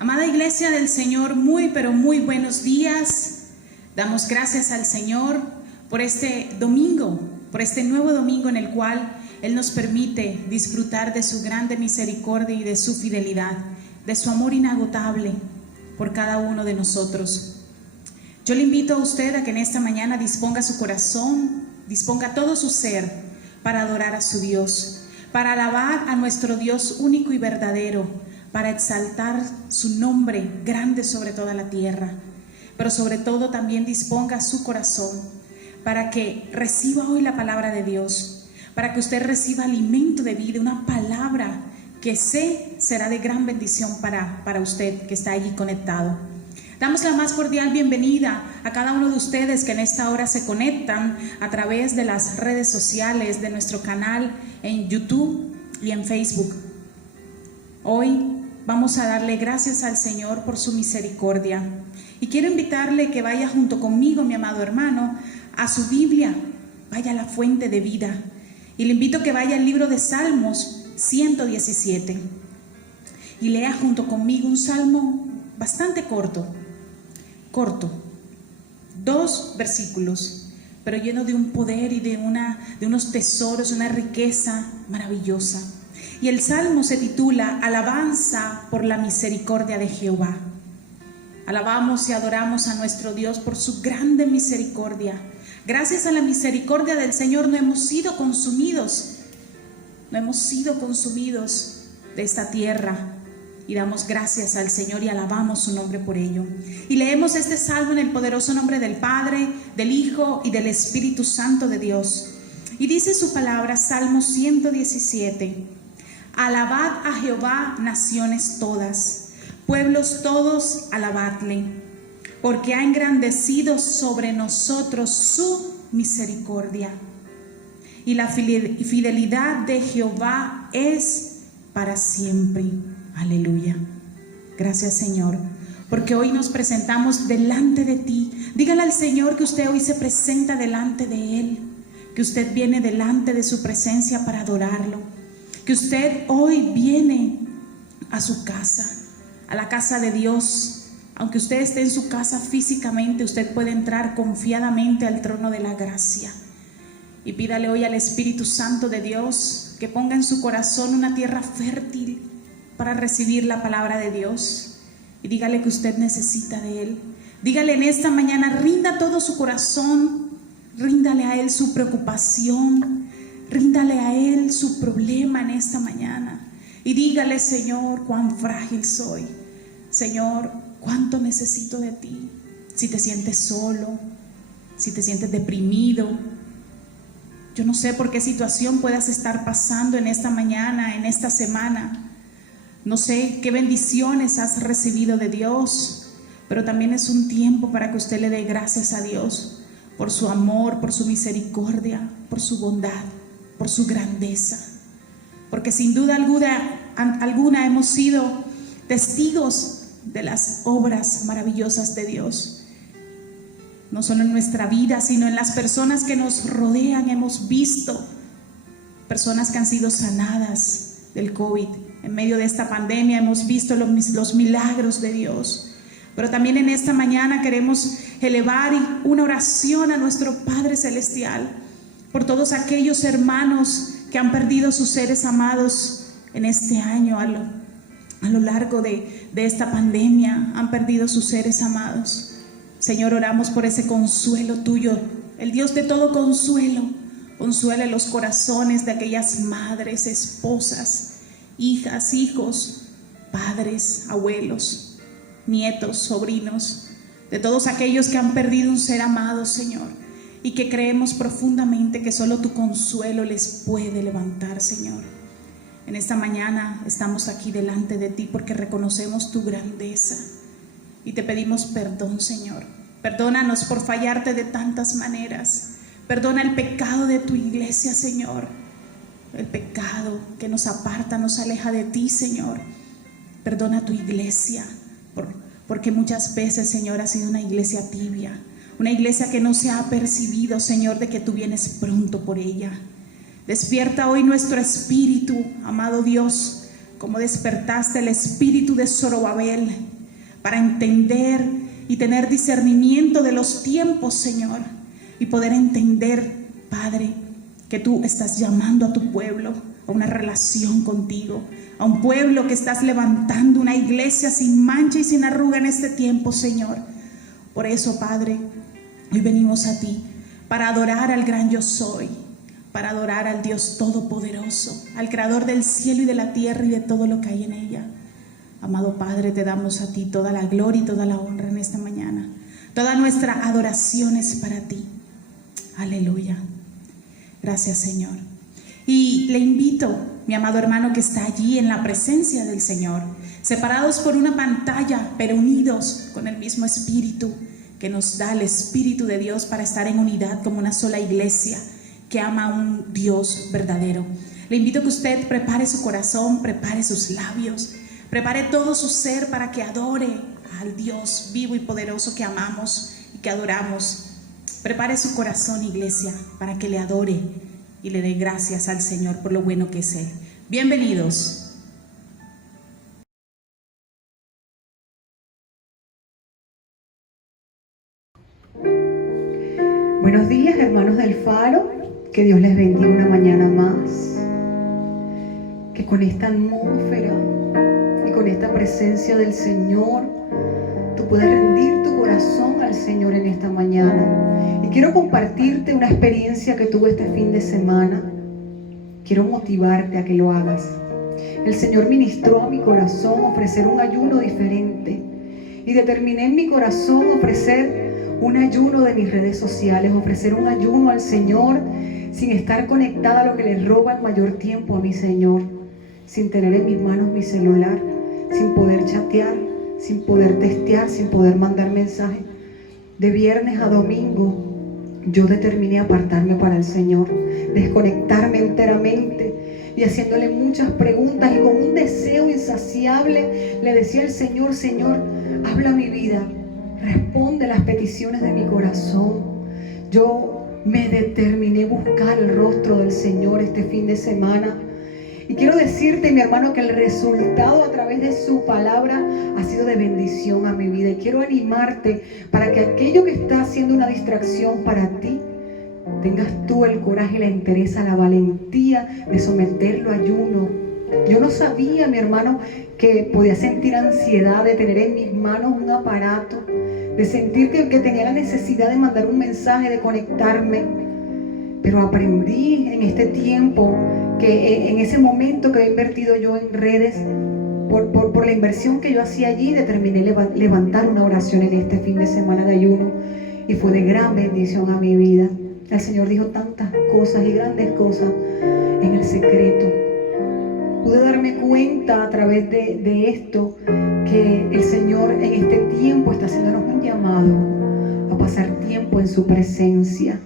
Amada iglesia del Señor, muy pero muy buenos días. Damos gracias al Señor por este domingo, por este nuevo domingo en el cual Él nos permite disfrutar de su grande misericordia y de su fidelidad, de su amor inagotable por cada uno de nosotros. Yo le invito a usted a que en esta mañana disponga su corazón, disponga todo su ser para adorar a su Dios, para alabar a nuestro Dios único y verdadero, para exaltar su nombre grande sobre toda la tierra, pero sobre todo también disponga su corazón para que reciba hoy la palabra de Dios, para que usted reciba alimento de vida, una palabra que será de gran bendición para usted que está allí conectado. Damos la más cordial bienvenida a cada uno de ustedes que en esta hora se conectan a través de las redes sociales, de nuestro canal en YouTube y en Facebook. Hoy vamos a darle gracias al Señor por su misericordia. Y quiero invitarle que vaya junto conmigo, mi amado hermano, a su Biblia, vaya a la fuente de vida. Y le invito a que vaya al libro de Salmos 117 y lea junto conmigo un salmo bastante corto, 2 versículos, pero lleno de un poder y de unos tesoros, una riqueza maravillosa. Y el salmo se titula Alabanza por la misericordia de Jehová. Alabamos y adoramos a nuestro Dios por su grande misericordia. Gracias a la misericordia del Señor no hemos sido consumidos de esta tierra. Y damos gracias al Señor y alabamos su nombre por ello. Y leemos este salmo en el poderoso nombre del Padre, del Hijo y del Espíritu Santo de Dios. Y dice su palabra, Salmo 117. Alabad a Jehová, naciones todas, pueblos todos, alabadle, porque ha engrandecido sobre nosotros su misericordia. Y la fidelidad de Jehová es para siempre. Aleluya. Gracias, Señor, porque hoy nos presentamos delante de ti. Dígale al Señor que usted hoy se presenta delante de Él, que usted viene delante de su presencia para adorarlo, que usted hoy viene a su casa, a la casa de Dios. Aunque usted esté en su casa físicamente, usted puede entrar confiadamente al trono de la gracia. Y pídale hoy al Espíritu Santo de Dios que ponga en su corazón una tierra fértil para recibir la palabra de Dios. Y dígale que usted necesita de Él. Dígale en esta mañana, rinda todo su corazón, ríndale a Él su preocupación, ríndale a Él su problema en esta mañana. Y dígale, Señor, cuán frágil soy. Señor, cuánto necesito de ti. Si te sientes solo, si te sientes deprimido, yo no sé por qué situación puedas estar pasando en esta mañana, en esta semana. No sé qué bendiciones has recibido de Dios, pero también es un tiempo para que usted le dé gracias a Dios por su amor, por su misericordia, por su bondad, por su grandeza. Porque sin duda alguna hemos sido testigos de las obras maravillosas de Dios. No solo en nuestra vida, sino en las personas que nos rodean. Hemos visto personas que han sido sanadas del COVID. En medio de esta pandemia hemos visto los milagros de Dios. Pero también en esta mañana queremos elevar una oración a nuestro Padre Celestial por todos aquellos hermanos que han perdido sus seres amados en este año, a lo largo de esta pandemia, han perdido sus seres amados. Señor, oramos por ese consuelo tuyo, el Dios de todo consuelo. Consuela los corazones de aquellas madres, esposas, hijas, hijos, padres, abuelos, nietos, sobrinos, de todos aquellos que han perdido un ser amado, Señor, y que creemos profundamente que solo tu consuelo les puede levantar, Señor. En esta mañana estamos aquí delante de ti porque reconocemos tu grandeza y te pedimos perdón, Señor. Perdónanos por fallarte de tantas maneras. Perdona el pecado de tu iglesia, Señor. El pecado que nos aparta, nos aleja de ti, Señor. Perdona tu iglesia, porque muchas veces, Señor, ha sido una iglesia tibia, una iglesia que no se ha percibido, Señor, de que tú vienes pronto por ella. Despierta hoy nuestro espíritu, amado Dios, como despertaste el espíritu de Zorobabel para entender y tener discernimiento de los tiempos, Señor, y poder entender, Padre, que tú estás llamando a tu pueblo a una relación contigo, a un pueblo que estás levantando, una iglesia sin mancha y sin arruga en este tiempo, Señor. Por eso, Padre, hoy venimos a ti para adorar al gran yo soy, para adorar al Dios todopoderoso, al creador del cielo y de la tierra y de todo lo que hay en ella. Amado Padre, te damos a ti toda la gloria y toda la honra en esta mañana. Toda nuestra adoración es para ti. Aleluya. Gracias, Señor. Y le invito, mi amado hermano que está allí en la presencia del Señor, separados por una pantalla, pero unidos con el mismo Espíritu que nos da el Espíritu de Dios para estar en unidad como una sola iglesia que ama a un Dios verdadero. Le invito a que usted prepare su corazón, prepare sus labios, prepare todo su ser para que adore al Dios vivo y poderoso que amamos y que adoramos. Prepare su corazón, iglesia, para que le adore y le dé gracias al Señor por lo bueno que es Él. Bienvenidos. Buenos días, hermanos del Faro. Que Dios les bendiga una mañana más. Que con esta atmósfera y con esta presencia del Señor tú puedas rendir tu corazón al Señor en esta mañana. Y quiero compartirte una experiencia que tuve este fin de semana. Quiero motivarte a que lo hagas. El Señor ministró a mi corazón ofrecer un ayuno diferente. Y determiné en mi corazón ofrecer un ayuno de mis redes sociales, ofrecer un ayuno al Señor sin estar conectada a lo que le roba el mayor tiempo a mi Señor, sin tener en mis manos mi celular, sin poder chatear, sin poder testear, sin poder mandar mensajes. De viernes a domingo yo determiné apartarme para el Señor, desconectarme enteramente y haciéndole muchas preguntas y con un deseo insaciable le decía al Señor: Señor, habla mi vida, responde las peticiones de mi corazón. Yo me determiné a buscar el rostro del Señor este fin de semana. Y quiero decirte, mi hermano, que el resultado a través de su palabra ha sido de bendición a mi vida. Y quiero animarte para que aquello que está siendo una distracción para ti, tengas tú el coraje, la entereza, la valentía de someterlo a ayuno. Yo no sabía, mi hermano, que podía sentir ansiedad de tener en mis manos un aparato, de sentir que tenía la necesidad de mandar un mensaje, de conectarme. Pero aprendí en este tiempo que en ese momento que he invertido yo en redes, por la inversión que yo hacía allí, determiné levantar una oración en este fin de semana de ayuno. Y fue de gran bendición a mi vida. El Señor dijo tantas cosas y grandes cosas en el secreto. Pude darme cuenta a través de esto que el Señor en este tiempo está haciéndonos un llamado a pasar tiempo en su presencia.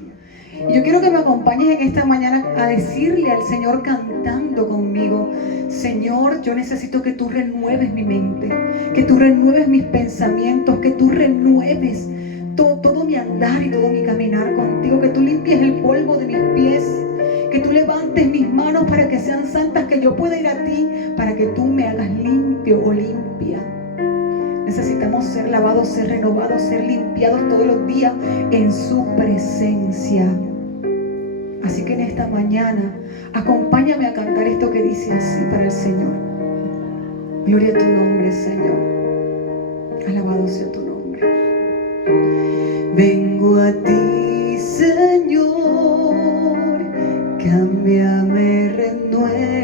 Y yo quiero que me acompañes en esta mañana a decirle al Señor cantando conmigo: Señor, yo necesito que tú renueves mi mente, que tú renueves mis pensamientos, que tú renueves todo mi andar y todo mi caminar contigo, que tú limpies el polvo de mis pies, que tú levantes mis manos para que sean santas, que yo pueda ir a ti para que tú me hagas limpio o limpia. Necesitamos ser lavados, ser renovados, ser limpiados todos los días en su presencia. Así que en esta mañana, acompáñame a cantar esto que dice así para el Señor. Gloria a tu nombre, Señor. Alabado sea tu nombre. Vengo a ti, Señor, cámbiame, renuévame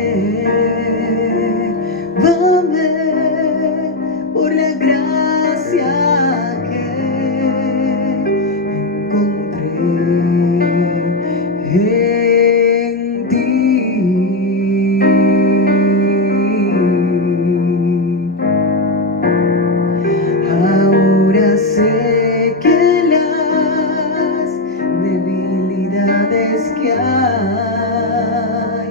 por la gracia que encontré en ti. Ahora sé que las debilidades que hay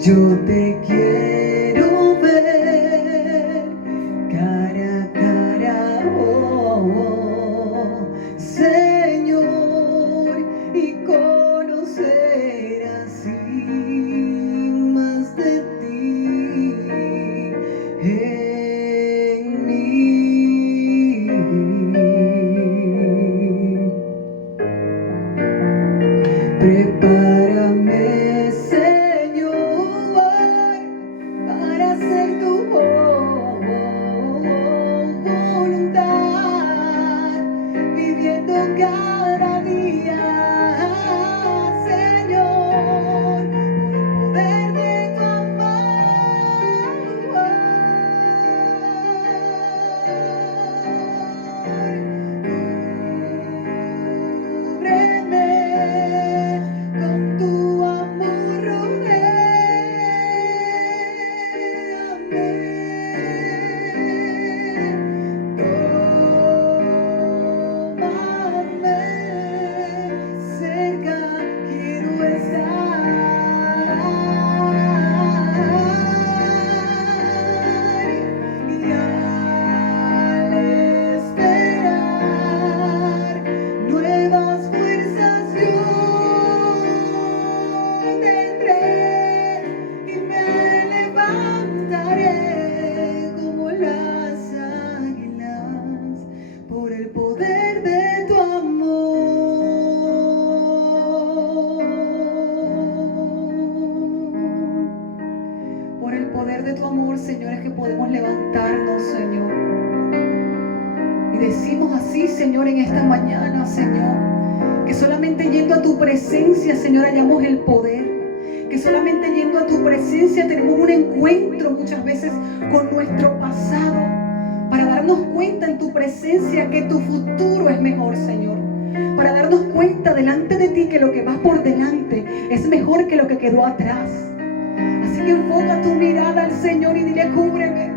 Yo te quiero ver cara a cara, Señor, y conocer así más de ti en mí. Prepárame, Señor, para hacer tu voluntad, viviendo cada día, Señor, por el poder de tu Señor, es que podemos levantarnos, Señor, y decimos así, Señor, en esta mañana, Señor, que solamente yendo a tu presencia, Señor, hallamos el poder, que solamente yendo a tu presencia tenemos un encuentro muchas veces con nuestro pasado, para darnos cuenta en tu presencia que tu futuro es mejor, Señor, para darnos cuenta delante de ti que lo que va por delante es mejor que lo que quedó atrás. Así que enfoca tu mirada al Señor y dile, cúbreme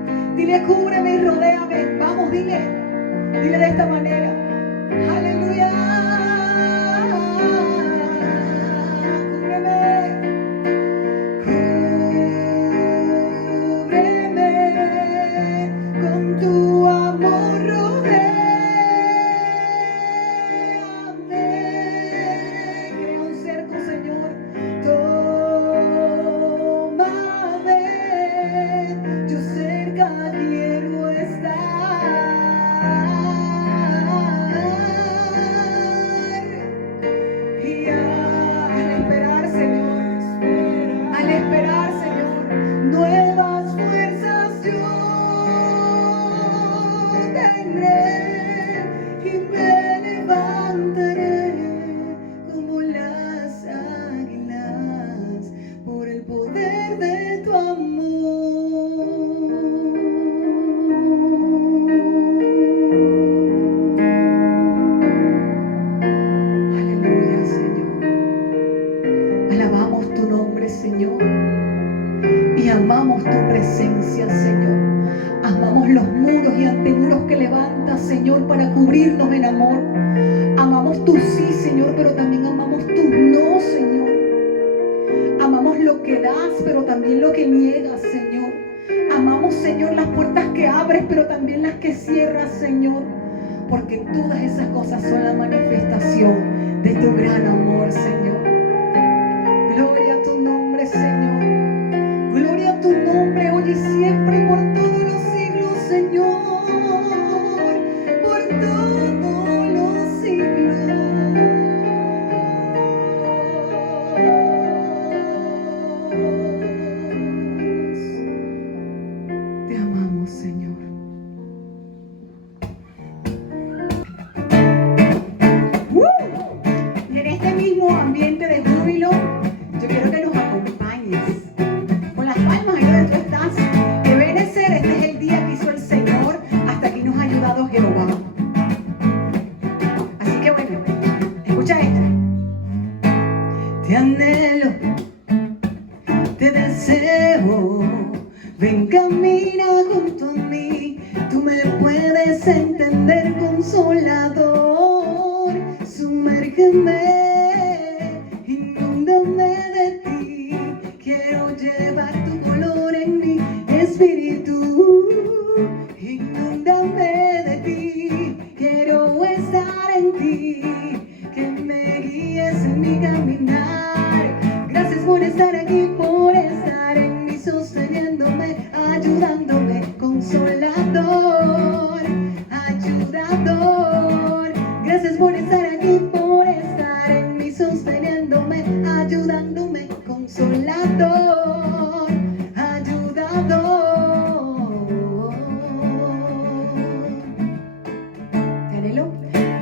y rodéame. Vamos, dile de esta manera, aleluya, cúbreme con tu amor, rodéame, crea un cerco, Señor. Yo cerca quiero estar. amamos tu presencia, Señor. Amamos los muros y antemuros que levantas, Señor, para cubrirnos en amor. Amamos tu sí, Señor, pero también amamos tu no, Señor. Amamos lo que das, pero también lo que niegas, Señor. Amamos, Señor, las puertas que abres, pero también las que cierras, Señor. Porque todas esas cosas son la manifestación de tu gran amor, Señor. Gloria a tu nombre, Señor. Gloria a tu nombre hoy y siempre y por todos los siglos, Señor. Por todos los siglos. Te amamos, Señor. Y en este mismo ambiente de júbilo, yo quiero que nos acompañes con las palmas ahí donde tú estás. Que Benecer, este es el día que hizo el Señor. Hasta aquí nos ha ayudado Jehová. Así que bueno, escucha esta. Te anhelo, te deseo, ven, camina junto a mí. Tú me puedes entender, consolador. Sumérgeme, inúndame de ti. Quiero llevar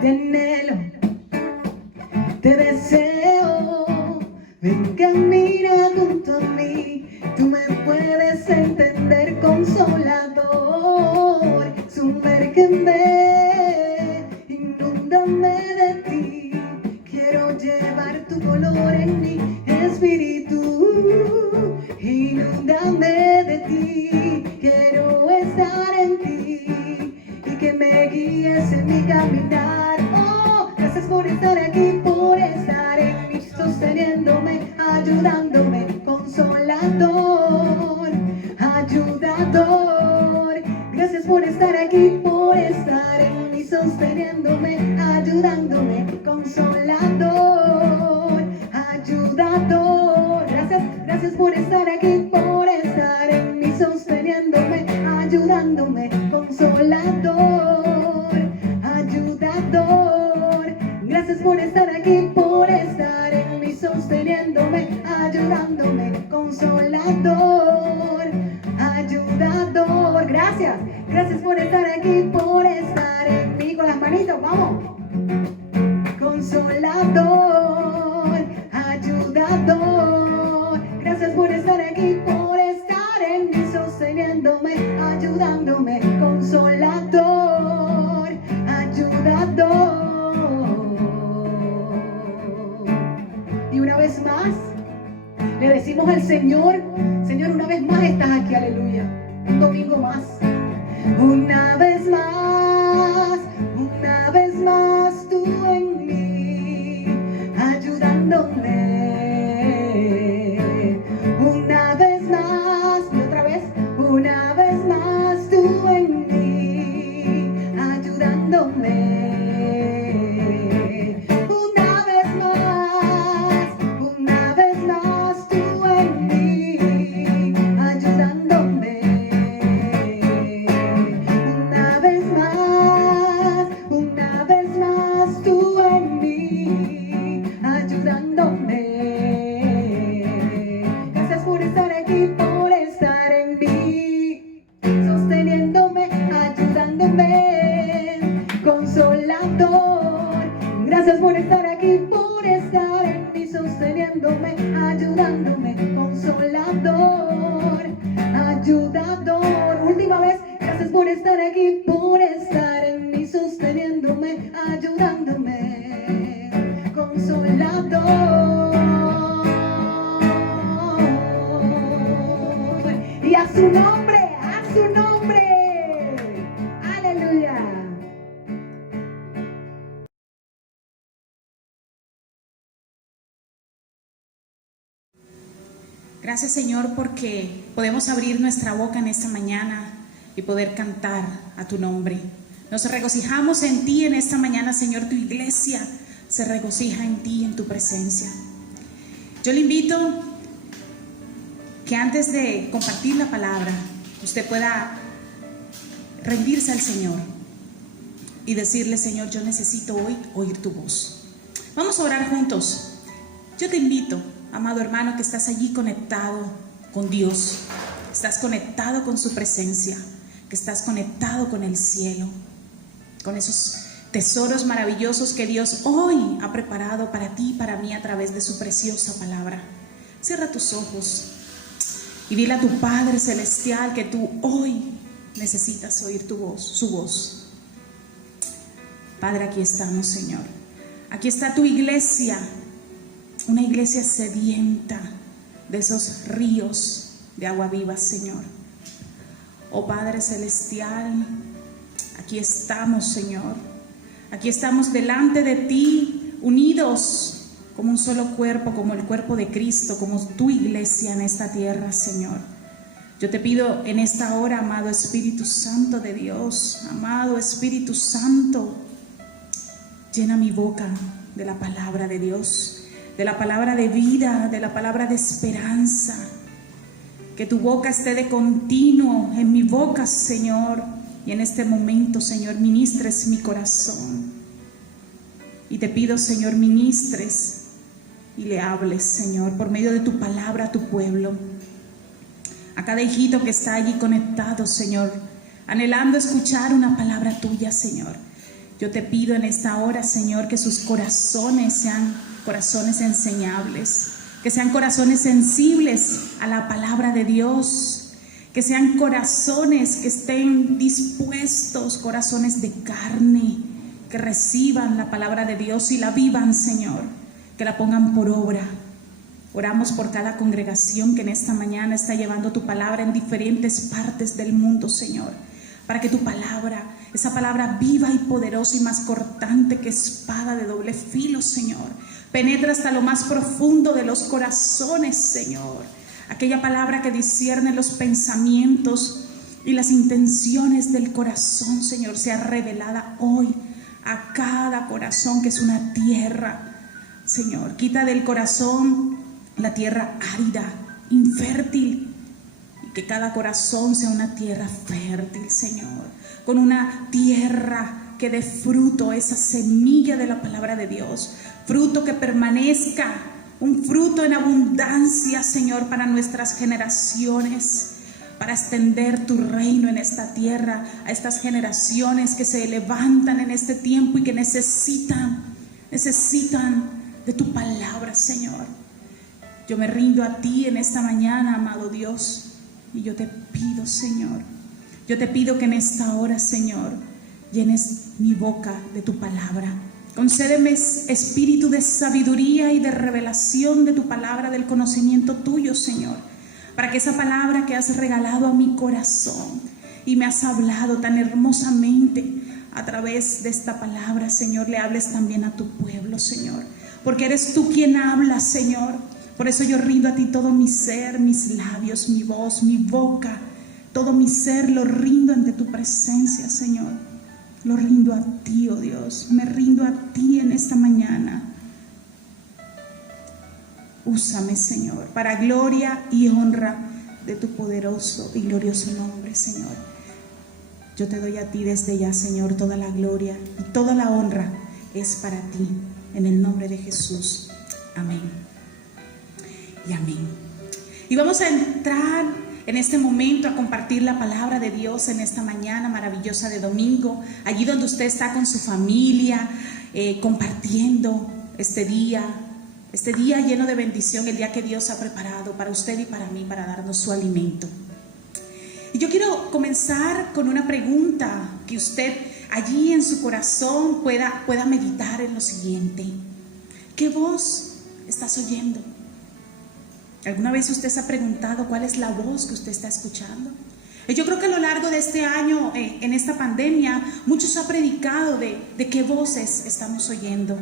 te anhelo, te deseo. Ven, camina junto a mí, tú me puedes entender, consolador. Sumérgeme, inúndame de ti, quiero llevar tu color en mi espíritu. Inúndame de ti, quiero estar en ti y que me guíes en mi caminar. Oh, gracias por estar aquí, por estar en mí, sosteniéndome, ayudándome, consolador, ayudador. Gracias por estar aquí, por estar en mí, sosteniéndome, ayudándome, consolador, ayudador. Gracias por estar aquí, por estar en mí, sosteniéndome, ayudándome, consolador, ayudador. Gracias por estar aquí, por estar en mí, sosteniéndome, ayudándome, consolador, ayudador. Gracias por estar aquí, por estar en mí. Con las manitos, vamos. Consolador, ayudador. Gracias por estar aquí, por estar en mí, sosteniéndome, ayudándome, consolador, ayudador. Y una vez más, le decimos al Señor, Señor, una vez más estás aquí, aleluya. Un domingo más. Una vez más tú en mí, ayudándome. Una vez más, y otra vez, una vez más tú en mí, ayudándome. Una vez más tú en mí, ayudándome. Una vez más tú en mí, ayudándome. Gracias por estar aquí, por estar en mí, sosteniéndome, ayudándome, consolador. Gracias por estar aquí, por estar en mí, sosteniéndome, ayudándome, consolador, ayudador. Última vez, gracias por estar aquí, por estar en mí, sosteniéndome, ayudándome, consolador. Y a su nombre, aleluya. Gracias, Señor, porque podemos abrir nuestra boca en esta mañana y poder cantar a tu nombre. Nos regocijamos en ti en esta mañana, Señor. Tu iglesia se regocija en ti, en tu presencia. Yo le invito que antes de compartir la palabra, usted pueda rendirse al Señor y decirle: Señor, yo necesito hoy oír tu voz. Vamos a orar juntos. Yo te invito, amado hermano, que estás allí conectado con Dios, estás conectado con su presencia, que estás conectado con el cielo, con esos tesoros maravillosos que Dios hoy ha preparado para ti y para mí a través de su preciosa palabra. Cierra tus ojos y dile a tu Padre Celestial que tú hoy necesitas oír tu voz, su voz. Padre, aquí estamos, Señor. Aquí está tu iglesia, una iglesia sedienta de esos ríos de agua viva, Señor. Oh Padre Celestial, aquí estamos, Señor. Aquí estamos delante de ti, unidos como un solo cuerpo, como el cuerpo de Cristo, como tu iglesia en esta tierra, Señor. Yo te pido en esta hora, amado Espíritu Santo de Dios, amado Espíritu Santo, llena mi boca de la palabra de Dios, de la palabra de vida, de la palabra de esperanza. Que tu boca esté de continuo en mi boca, Señor. Y en este momento, Señor, ministres mi corazón. Y te pido, Señor, ministres y le hables, Señor, por medio de tu palabra a tu pueblo. A cada hijito que está allí conectado, Señor, anhelando escuchar una palabra tuya, Señor. Yo te pido en esta hora, Señor, que sus corazones sean corazones enseñables, que sean corazones sensibles a la palabra de Dios, que sean corazones que estén dispuestos, corazones de carne, que reciban la palabra de Dios y la vivan, Señor, que la pongan por obra. Oramos por cada congregación que en esta mañana está llevando tu palabra en diferentes partes del mundo, Señor, para que tu palabra, esa palabra viva y poderosa y más cortante que espada de doble filo, Señor, penetra hasta lo más profundo de los corazones, Señor. Aquella palabra que discierne los pensamientos y las intenciones del corazón, Señor, sea revelada hoy a cada corazón que es una tierra, Señor. Quita del corazón la tierra árida, infértil, y que cada corazón sea una tierra fértil, Señor, con una tierra que dé fruto, esa semilla de la palabra de Dios, fruto que permanezca, un fruto en abundancia, Señor, para nuestras generaciones, para extender tu reino en esta tierra a estas generaciones que se levantan en este tiempo y que necesitan de tu palabra, Señor. Yo me rindo a ti en esta mañana, amado Dios, y yo te pido, Señor, yo te pido que en esta hora, Señor, llenes mi boca de tu palabra. Concédeme espíritu de sabiduría y de revelación de tu palabra, del conocimiento tuyo, Señor, para que esa palabra que has regalado a mi corazón y me has hablado tan hermosamente a través de esta palabra, Señor, le hables también a tu pueblo, Señor, porque eres tú quien habla, Señor. Por eso yo rindo a ti todo mi ser, mis labios, mi voz, mi boca, todo mi ser lo rindo ante tu presencia, Señor. Lo rindo a ti, oh Dios, me rindo a ti en esta mañana. Úsame, Señor, para gloria y honra de tu poderoso y glorioso nombre, Señor. Yo te doy a ti desde ya, Señor, toda la gloria y toda la honra es para ti, en el nombre de Jesús. Amén y amén. Y vamos a entrar en este momento a compartir la palabra de Dios en esta mañana maravillosa de domingo, allí donde usted está con su familia, compartiendo este día lleno de bendición, el día que Dios ha preparado para usted y para mí, para darnos su alimento. Y yo quiero comenzar con una pregunta que usted allí en su corazón pueda meditar en lo siguiente: ¿qué voz estás oyendo? ¿Alguna vez usted se ha preguntado cuál es la voz que usted está escuchando? Yo creo que a lo largo de este año, en esta pandemia, muchos han predicado de qué voces estamos oyendo.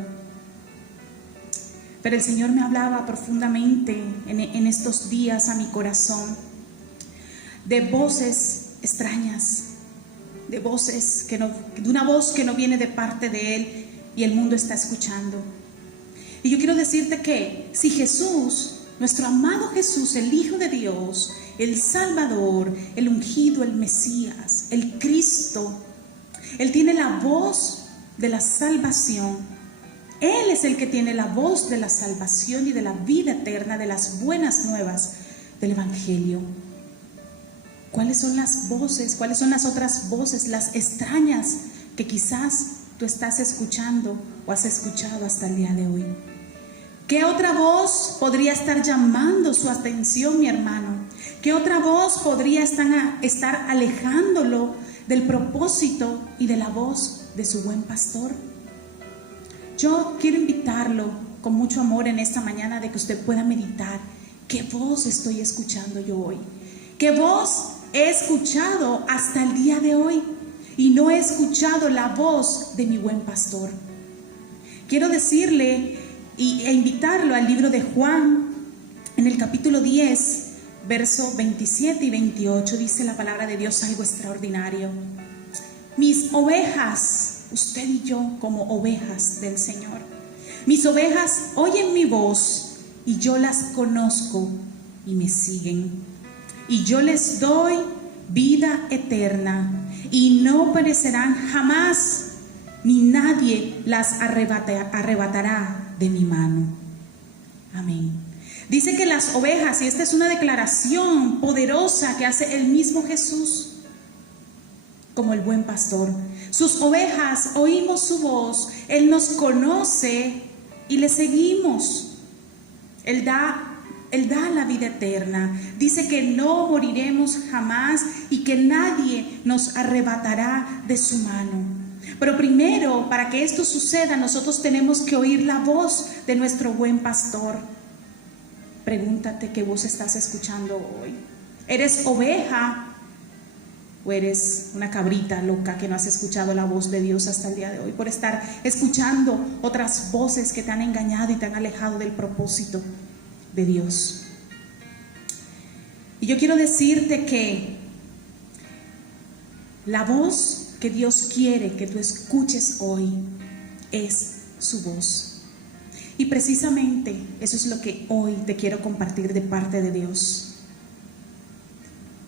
Pero el Señor me hablaba profundamente en estos días a mi corazón de voces extrañas, de una voz que no viene de parte de Él y el mundo está escuchando. Y yo quiero decirte que si Jesús, nuestro amado Jesús, el Hijo de Dios, el Salvador, el ungido, el Mesías, el Cristo, Él tiene la voz de la salvación. Él es el que tiene la voz de la salvación y de la vida eterna, de las buenas nuevas del Evangelio. ¿Cuáles son las voces? ¿Cuáles son las otras voces, las extrañas, que quizás tú estás escuchando o has escuchado hasta el día de hoy? ¿Qué otra voz podría estar llamando su atención, mi hermano? ¿Qué otra voz podría estar alejándolo del propósito y de la voz de su buen pastor? Yo quiero invitarlo con mucho amor en esta mañana de que usted pueda meditar. ¿Qué voz estoy escuchando yo hoy? ¿Qué voz he escuchado hasta el día de hoy? Y no he escuchado la voz de mi buen pastor. Quiero decirle e invitarlo al libro de Juan, en el capítulo 10, verso 27 y 28, dice la palabra de Dios algo extraordinario. Mis ovejas, usted y yo como ovejas del Señor, mis ovejas oyen mi voz y yo las conozco y me siguen. Y yo les doy vida eterna y no perecerán jamás, ni nadie las arrebatará de mi mano. Amén. Dice que las ovejas, y esta es una declaración poderosa que hace el mismo Jesús, como el buen pastor. Sus ovejas oímos su voz, Él nos conoce y le seguimos. Él da la vida eterna. Dice que no moriremos jamás y que nadie nos arrebatará de su mano. Pero primero, para que esto suceda, nosotros tenemos que oír la voz de nuestro buen pastor. Pregúntate qué voz estás escuchando hoy. ¿Eres oveja o eres una cabrita loca que no has escuchado la voz de Dios hasta el día de hoy, por estar escuchando otras voces que te han engañado y te han alejado del propósito de Dios? Y yo quiero decirte que la voz que Dios quiere que tú escuches hoy es su voz. Y precisamente eso es lo que hoy te quiero compartir de parte de Dios.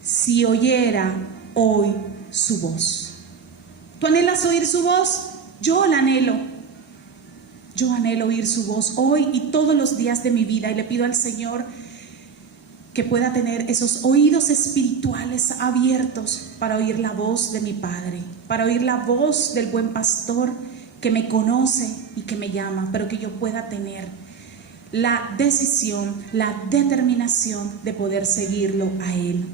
Si oyera hoy su voz. ¿Tú anhelas oír su voz? Yo la anhelo. Yo anhelo oír su voz hoy y todos los días de mi vida, y le pido al Señor que pueda tener esos oídos espirituales abiertos para oír la voz de mi Padre, para oír la voz del buen pastor que me conoce y que me llama, pero que yo pueda tener la decisión, la determinación de poder seguirlo a Él.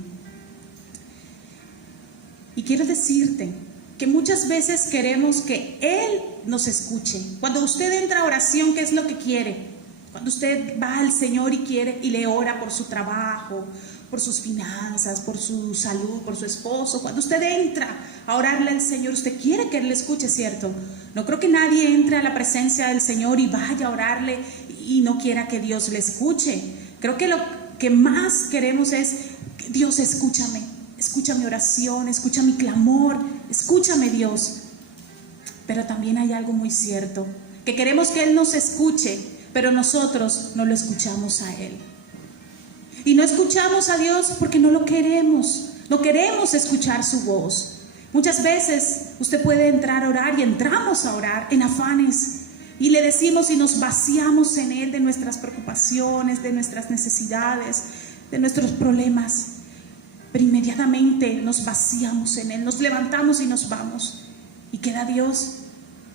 Y quiero decirte que muchas veces queremos que Él nos escuche. Cuando usted entra a oración, ¿qué es lo que quiere? Cuando usted va al Señor y quiere y le ora por su trabajo, por sus finanzas, por su salud, por su esposo, cuando usted entra a orarle al Señor, usted quiere que Él le escuche, ¿cierto? No creo que nadie entre a la presencia del Señor y vaya a orarle y no quiera que Dios le escuche. Creo que lo que más queremos es: Dios, escúchame. Escucha mi oración, escucha mi clamor, escúchame, Dios. Pero también hay algo muy cierto, que queremos que Él nos escuche, pero nosotros no lo escuchamos a Él. Y no escuchamos a Dios porque no lo queremos, no queremos escuchar su voz. Muchas veces usted puede entrar a orar, y entramos a orar en afanes, y le decimos y nos vaciamos en Él de nuestras preocupaciones, de nuestras necesidades, de nuestros problemas. Pero inmediatamente nos vaciamos en Él, nos levantamos y nos vamos, y queda Dios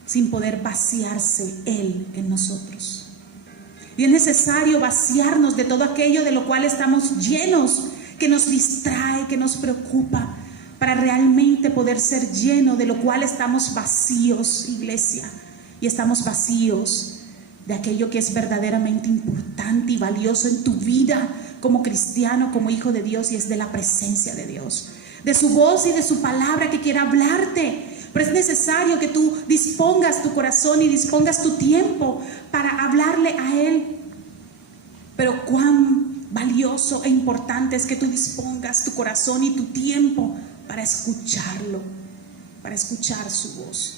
sin poder vaciarse Él en nosotros. Y es necesario vaciarnos de todo aquello de lo cual estamos llenos, que nos distrae, que nos preocupa, para realmente poder ser lleno de lo cual estamos vacíos, iglesia. Y estamos vacíos de aquello que es verdaderamente importante y valioso en tu vida como cristiano, como hijo de Dios, y es de la presencia de Dios, de su voz y de su palabra que quiere hablarte. Pero es necesario que tú dispongas tu corazón y dispongas tu tiempo para hablarle a Él. Pero cuán valioso e importante es que tú dispongas tu corazón y tu tiempo para escucharlo, para escuchar su voz.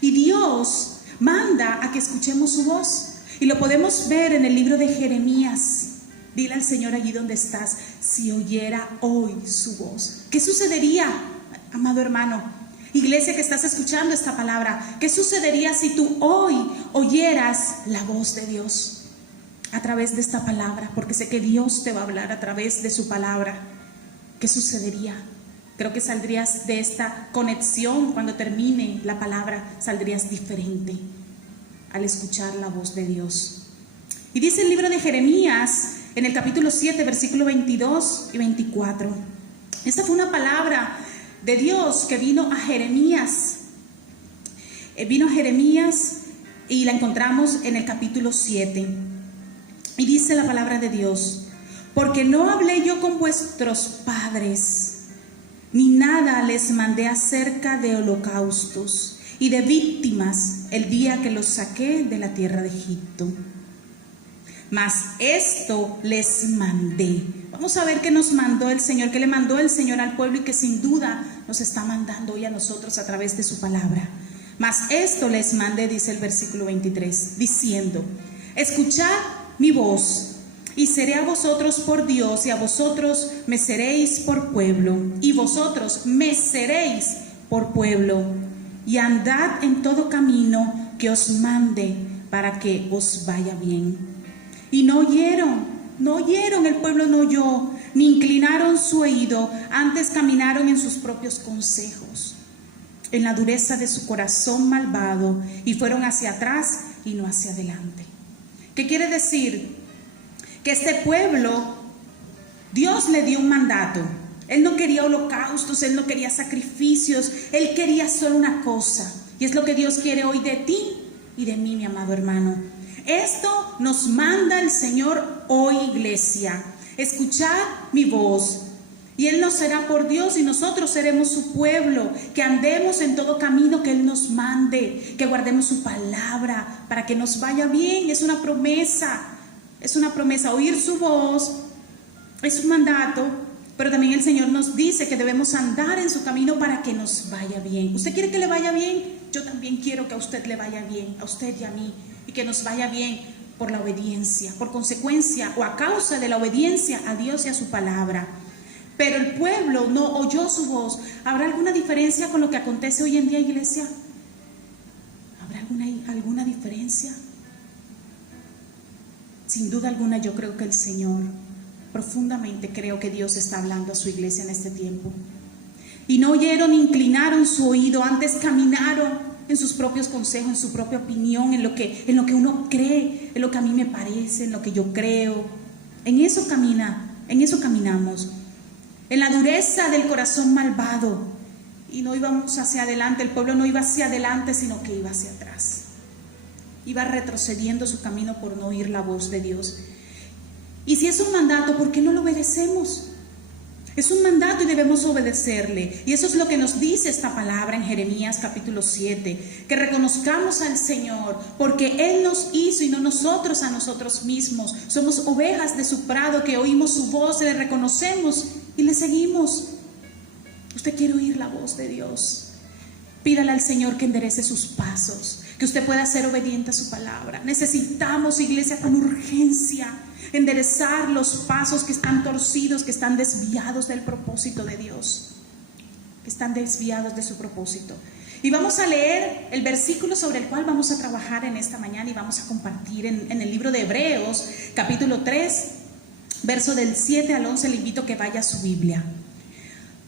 Y Dios manda a que escuchemos su voz, y lo podemos ver en el libro de Jeremías. Dile al Señor allí donde estás: si oyera hoy su voz. ¿Qué sucedería, amado hermano, iglesia que estás escuchando esta palabra? ¿Qué sucedería si tú hoy oyeras la voz de Dios a través de esta palabra? Porque sé que Dios te va a hablar a través de su palabra. ¿Qué sucedería? Creo que saldrías de esta conexión, cuando termine la palabra, saldrías diferente al escuchar la voz de Dios. Y dice el libro de Jeremías, en el capítulo 7, versículo 22 y 24. Esta fue una palabra de Dios que vino a Jeremías. Vino a Jeremías y la encontramos en el capítulo 7. Y dice la palabra de Dios: porque no hablé yo con vuestros padres, ni nada les mandé acerca de holocaustos y de víctimas el día que los saqué de la tierra de Egipto. Mas esto les mandé. Vamos a ver qué nos mandó el Señor, qué le mandó el Señor al pueblo, y que sin duda nos está mandando hoy a nosotros a través de su palabra. Mas esto les mandé, dice el versículo 23, diciendo: escuchad mi voz, y seré a vosotros por Dios, y a vosotros me seréis por pueblo, y vosotros me seréis por pueblo, y andad en todo camino que os mande, para que os vaya bien. Y no oyeron, el pueblo no oyó, ni inclinaron su oído, antes caminaron en sus propios consejos, en la dureza de su corazón malvado, y fueron hacia atrás y no hacia adelante. ¿Qué quiere decir? Que este pueblo, Dios le dio un mandato. Él no quería holocaustos, Él no quería sacrificios, Él quería solo una cosa, y es lo que Dios quiere hoy de ti y de mí, mi amado hermano. Esto nos manda el Señor hoy, iglesia: escuchar mi voz, y Él nos será por Dios y nosotros seremos su pueblo, que andemos en todo camino que Él nos mande, que guardemos su palabra para que nos vaya bien. Es una promesa, oír su voz es un mandato, pero también el Señor nos dice que debemos andar en su camino para que nos vaya bien. ¿Usted quiere que le vaya bien? Yo también quiero que a usted le vaya bien, a usted y a mí, y que nos vaya bien por la obediencia, por consecuencia o a causa de la obediencia a Dios y a su palabra. Pero el pueblo no oyó su voz. ¿Habrá alguna diferencia con lo que acontece hoy en día, iglesia? ¿Habrá alguna diferencia? Sin duda alguna, yo creo que el Señor, profundamente creo que Dios está hablando a su iglesia en este tiempo. Y no oyeron ni inclinaron su oído, antes caminaron en sus propios consejos, en su propia opinión, en lo que uno cree, en lo que a mí me parece, en lo que yo creo. En eso caminamos. En la dureza del corazón malvado, y no íbamos hacia adelante. El pueblo no iba hacia adelante, sino que iba hacia atrás. Iba retrocediendo su camino por no oír la voz de Dios. Y si es un mandato, ¿por qué no lo obedecemos? Es un mandato y debemos obedecerle. Y eso es lo que nos dice esta palabra en Jeremías capítulo 7, que reconozcamos al Señor, porque Él nos hizo y no nosotros a nosotros mismos. Somos ovejas de su prado, que oímos su voz, le reconocemos y le seguimos. Usted quiere oír la voz de Dios. Pídale al Señor que enderece sus pasos, que usted pueda ser obediente a su palabra. Necesitamos, iglesia, con urgencia enderezar los pasos que están torcidos, que están desviados del propósito de Dios, que están desviados de su propósito. Y vamos a leer el versículo sobre el cual vamos a trabajar en esta mañana y vamos a compartir en el libro de Hebreos, capítulo 3, verso del 7 al 11. Le invito a que vaya a su Biblia.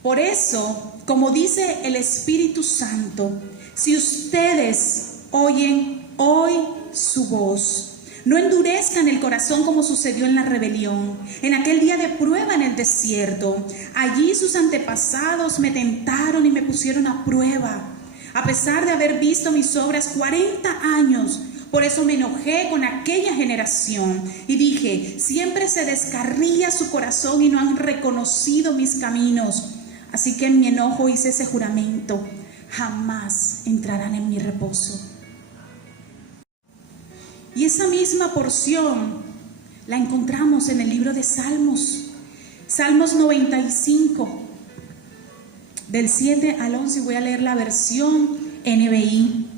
Por eso, como dice el Espíritu Santo, si ustedes oyen hoy su voz, no endurezcan el corazón como sucedió en la rebelión, en aquel día de prueba en el desierto. Allí sus antepasados me tentaron y me pusieron a prueba, a pesar de haber visto mis obras 40 años. Por eso me enojé con aquella generación y dije: siempre se descarría su corazón y no han reconocido mis caminos. Así que en mi enojo hice ese juramento: jamás entrarán en mi reposo. Y esa misma porción la encontramos en el libro de Salmos, Salmos 95, del 7 al 11. Voy a leer la versión NBI.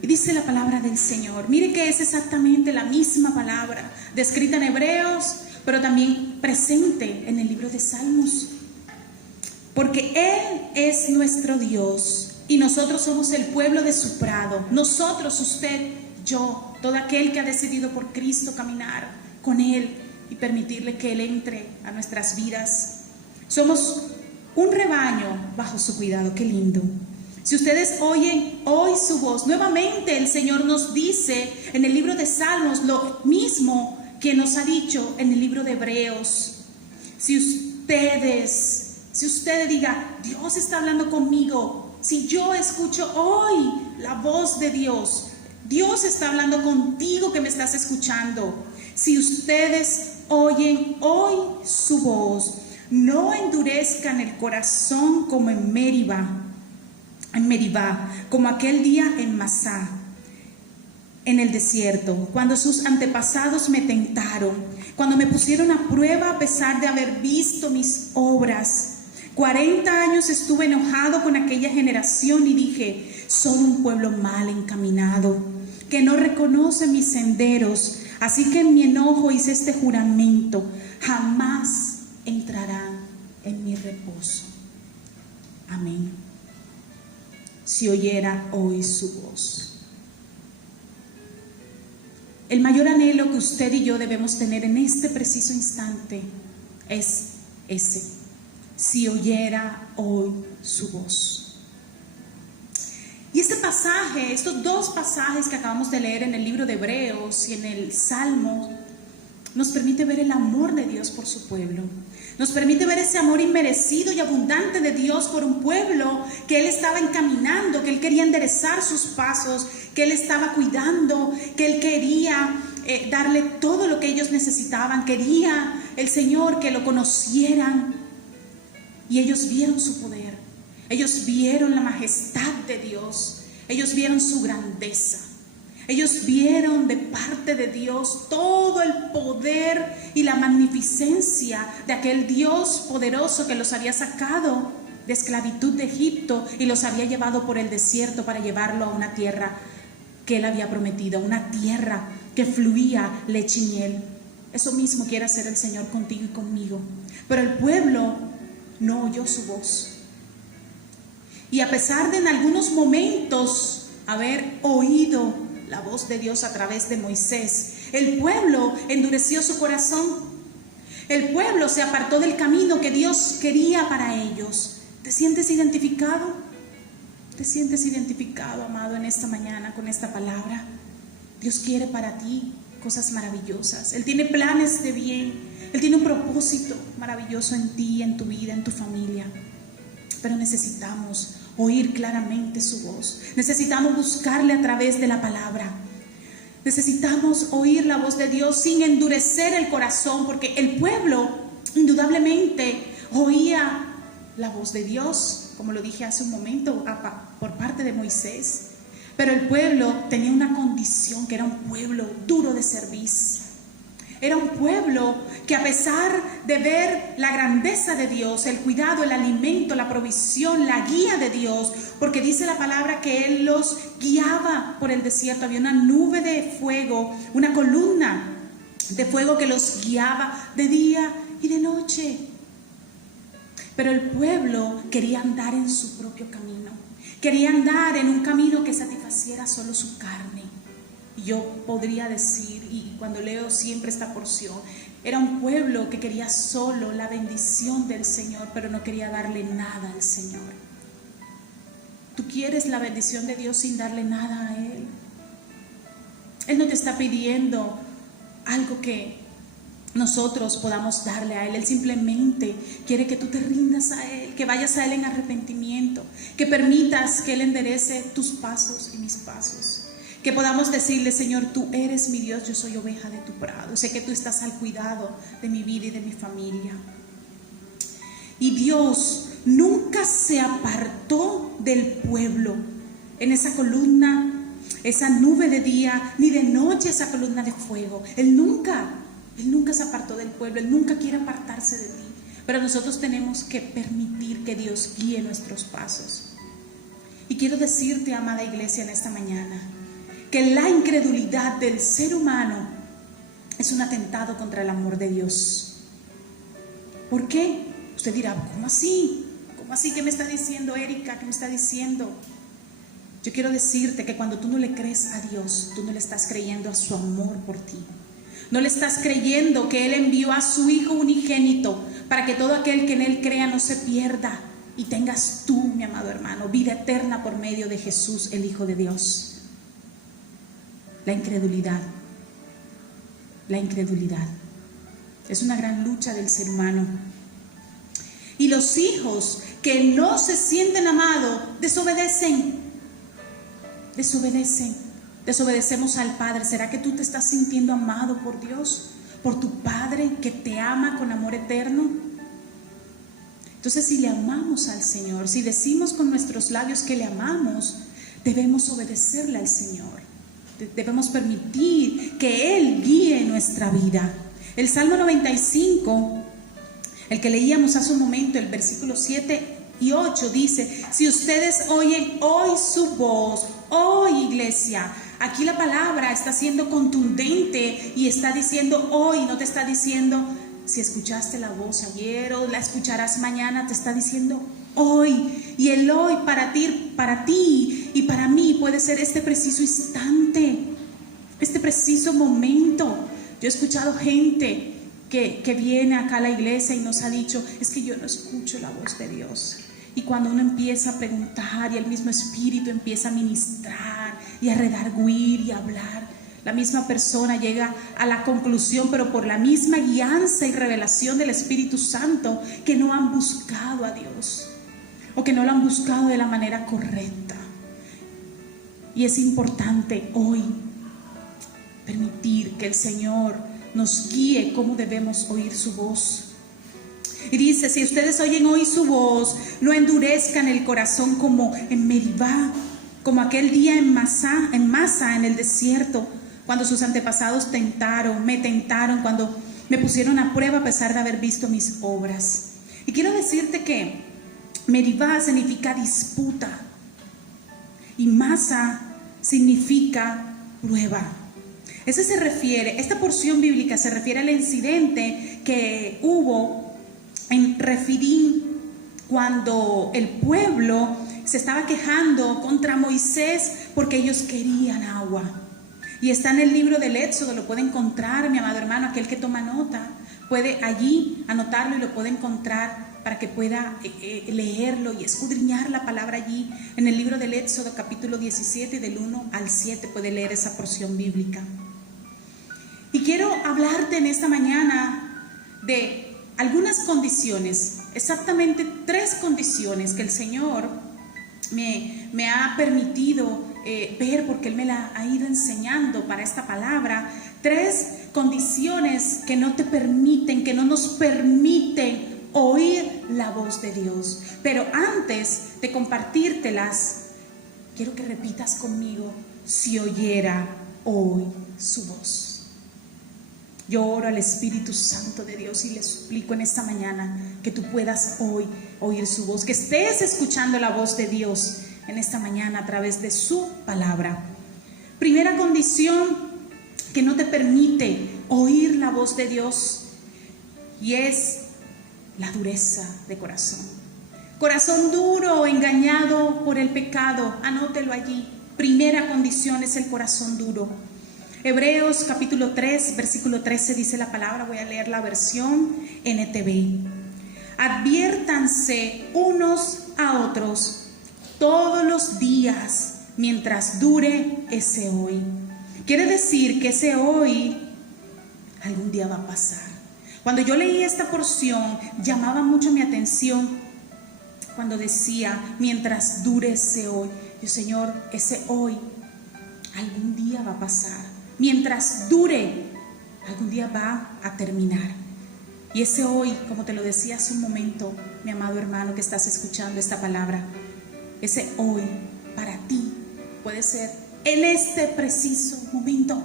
Y dice la palabra del Señor. Mire que es exactamente la misma palabra, descrita en Hebreos, pero también presente en el libro de Salmos. Porque Él es nuestro Dios y nosotros somos el pueblo de su prado. Nosotros, usted, yo, todo aquel que ha decidido por Cristo caminar con Él y permitirle que Él entre a nuestras vidas. Somos un rebaño bajo su cuidado. Qué lindo. Si ustedes oyen hoy su voz, nuevamente el Señor nos dice en el libro de Salmos lo mismo que nos ha dicho en el libro de Hebreos. Si usted diga: Dios está hablando conmigo, si yo escucho hoy la voz de Dios, Dios está hablando contigo que me estás escuchando. Si ustedes oyen hoy su voz, no endurezcan el corazón como en Meribá, como aquel día en Masá, en el desierto, cuando sus antepasados me tentaron, cuando me pusieron a prueba a pesar de haber visto mis obras. 40 años estuve enojado con aquella generación y dije: son un pueblo mal encaminado, que no reconoce mis senderos. Así que en mi enojo hice este juramento: jamás entrarán en mi reposo. Amén. Si oyera hoy su voz. El mayor anhelo que usted y yo debemos tener en este preciso instante es si oyera hoy su voz. Y este pasaje, estos dos pasajes que acabamos de leer en el libro de Hebreos y en el Salmo, nos permite ver el amor de Dios por su pueblo. Nos permite ver ese amor inmerecido y abundante de Dios por un pueblo que Él estaba encaminando, que Él quería enderezar sus pasos, que Él estaba cuidando, que Él quería darle todo lo que ellos necesitaban. Quería el Señor que lo conocieran. Y ellos vieron su poder. Ellos vieron la majestad de Dios. Ellos vieron su grandeza. Ellos vieron de parte de Dios todo el poder y la magnificencia de aquel Dios poderoso que los había sacado de esclavitud de Egipto y los había llevado por el desierto para llevarlo a una tierra que Él había prometido, una tierra que fluía leche y miel. Eso mismo quiere hacer el Señor contigo y conmigo. Pero el pueblo no oyó su voz. Y a pesar de en algunos momentos haber oído la voz de Dios a través de Moisés, el pueblo endureció su corazón. El pueblo se apartó del camino que Dios quería para ellos. ¿Te sientes identificado? ¿Te sientes identificado, amado, en esta mañana con esta palabra? Dios quiere para ti cosas maravillosas. Él tiene planes de bien. Él tiene un propósito maravilloso en ti, en tu vida, en tu familia. Pero necesitamos oír claramente su voz. Necesitamos buscarle a través de la palabra. Necesitamos oír la voz de Dios sin endurecer el corazón, porque el pueblo indudablemente oía la voz de Dios, como lo dije hace un momento, por parte de Moisés. Pero el pueblo tenía una condición, que era un pueblo duro de cerviz. Era un pueblo que, a pesar de ver la grandeza de Dios, el cuidado, el alimento, la provisión, la guía de Dios, porque dice la palabra que Él los guiaba por el desierto. Había una nube de fuego, una columna de fuego que los guiaba de día y de noche. Pero el pueblo quería andar en su propio camino. Quería andar en un camino que satisfaciera solo su carne. Y yo podría decir, y cuando leo siempre esta porción, era un pueblo que quería solo la bendición del Señor, pero no quería darle nada al Señor. ¿Tú quieres la bendición de Dios sin darle nada a Él? Él no te está pidiendo algo que nosotros podamos darle a Él. Él simplemente quiere que tú te rindas a Él, que vayas a Él en arrepentimiento, que permitas que Él enderece tus pasos y mis pasos. Que podamos decirle: Señor, tú eres mi Dios, yo soy oveja de tu prado. Sé que tú estás al cuidado de mi vida y de mi familia. Y Dios nunca se apartó del pueblo en esa columna, esa nube de día, ni de noche esa columna de fuego. Él nunca se apartó del pueblo. Él nunca quiere apartarse de ti. Pero nosotros tenemos que permitir que Dios guíe nuestros pasos. Y quiero decirte, amada iglesia, en esta mañana, que la incredulidad del ser humano es un atentado contra el amor de Dios. ¿Por qué? Usted dirá: ¿cómo así? ¿Cómo así? ¿Qué me está diciendo, Erika? ¿Qué me está diciendo? Yo quiero decirte que cuando tú no le crees a Dios, tú no le estás creyendo a su amor por ti. No le estás creyendo que Él envió a su Hijo unigénito para que todo aquel que en Él crea no se pierda y tengas tú, mi amado hermano, vida eterna por medio de Jesús, el Hijo de Dios. La incredulidad es una gran lucha del ser humano. Y los hijos que no se sienten amados desobedecemos al Padre. ¿Será que tú te estás sintiendo amado por Dios, por tu Padre que te ama con amor eterno? Entonces, si le amamos al Señor, si decimos con nuestros labios que le amamos, debemos obedecerle al Señor. Debemos permitir que Él guíe nuestra vida. El Salmo 95, el que leíamos hace un momento, el versículo 7 y 8 dice: si ustedes oyen hoy su voz, hoy, iglesia. Aquí la palabra está siendo contundente y está diciendo hoy, no te está diciendo si escuchaste la voz ayer o la escucharás mañana. Te está diciendo hoy. Y el hoy para ti y para mí puede ser este preciso instante, este preciso momento. Yo he escuchado gente que viene acá a la iglesia y nos ha dicho, es que yo no escucho la voz de Dios. Y cuando uno empieza a preguntar y el mismo Espíritu empieza a ministrar y a redarguir y a hablar, la misma persona llega a la conclusión, pero por la misma guianza y revelación del Espíritu Santo, que no han buscado a Dios o que no lo han buscado de la manera correcta. Y es importante hoy permitir que el Señor nos guíe cómo debemos oír su voz. Y dice, si ustedes oyen hoy su voz, no endurezcan el corazón como en Meribá, como aquel día en Masá, en el desierto, cuando sus antepasados me tentaron, cuando me pusieron a prueba a pesar de haber visto mis obras. Y quiero decirte que Meribá significa disputa y Masá significa prueba. Esta porción bíblica se refiere al incidente que hubo en Refidim, cuando el pueblo se estaba quejando contra Moisés porque ellos querían agua. Y está en el libro del Éxodo, lo puede encontrar, mi amado hermano, aquel que toma nota, puede allí anotarlo y lo puede encontrar para que pueda leerlo y escudriñar la palabra allí. En el libro del Éxodo, capítulo 17, del 1 al 7, puede leer esa porción bíblica. Y quiero hablarte en esta mañana de algunas condiciones, exactamente 3 condiciones que el Señor me ha permitido ver, porque Él me la ha ido enseñando para esta palabra. 3 condiciones que no te permiten, que no nos permiten oír la voz de Dios. Pero antes de compartírtelas, quiero que repitas conmigo: si oyera hoy su voz. Yo oro al Espíritu Santo de Dios y le suplico en esta mañana que tú puedas hoy oír su voz, que estés escuchando la voz de Dios en esta mañana a través de su palabra. Primera condición que no te permite oír la voz de Dios, y es la dureza de corazón. Corazón duro, engañado por el pecado. Anótelo allí. Primera condición es el corazón duro. Hebreos capítulo 3, versículo 13 dice la palabra, voy a leer la versión NTV. Adviértanse unos a otros todos los días mientras dure ese hoy. Quiere decir que ese hoy algún día va a pasar. Cuando yo leí esta porción, llamaba mucho mi atención cuando decía mientras dure ese hoy. Yo, Señor, ese hoy algún día va a pasar. Mientras dure, algún día va a terminar. Y ese hoy, como te lo decía hace un momento, mi amado hermano que estás escuchando esta palabra, ese hoy para ti puede ser en este preciso momento.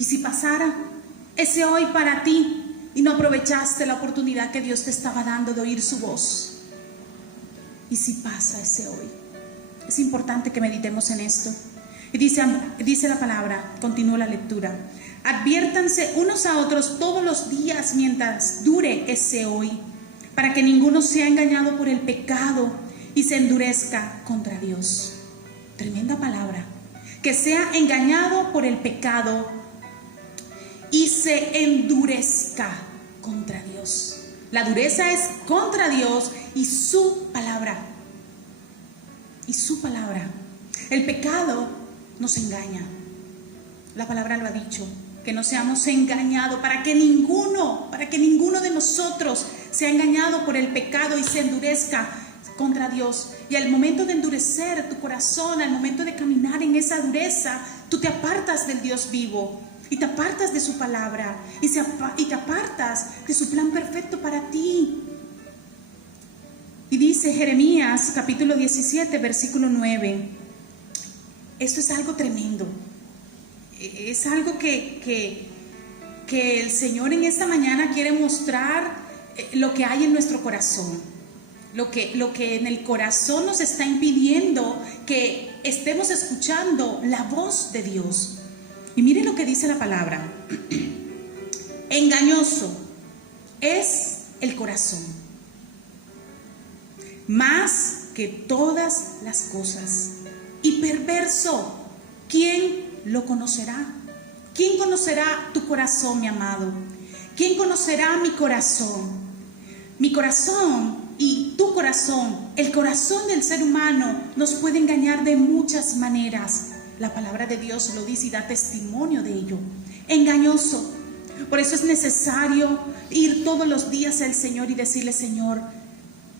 Y si pasara ese hoy para ti y no aprovechaste la oportunidad que Dios te estaba dando de oír su voz, y si pasa ese hoy, es importante que meditemos en esto. Y dice la palabra, continúa la lectura: adviértanse unos a otros todos los días mientras dure ese hoy, para que ninguno sea engañado por el pecado y se endurezca contra Dios. Tremenda palabra. Que sea engañado por el pecado y se endurezca contra Dios. La dureza es contra Dios y su palabra. Y su palabra. El pecado nos engaña. La palabra lo ha dicho, que no seamos engañados, para que ninguno de nosotros sea engañado por el pecado y se endurezca contra Dios. Y al momento de endurecer tu corazón, al momento de caminar en esa dureza, tú te apartas del Dios vivo y te apartas de su palabra y te apartas de su plan perfecto para ti. Y dice Jeremías capítulo 17 versículo 9. Esto es algo tremendo. Es algo que el Señor en esta mañana quiere mostrar, lo que hay en nuestro corazón, lo que en el corazón nos está impidiendo que estemos escuchando la voz de Dios. Y miren lo que dice la palabra: engañoso es el corazón, más que todas las cosas, y perverso, ¿quién lo conocerá? ¿Quién conocerá tu corazón, mi amado? ¿Quién conocerá mi corazón? Mi corazón y tu corazón, el corazón del ser humano, nos puede engañar de muchas maneras. La palabra de Dios lo dice y da testimonio de ello. Engañoso. Por eso es necesario ir todos los días al Señor y decirle: Señor,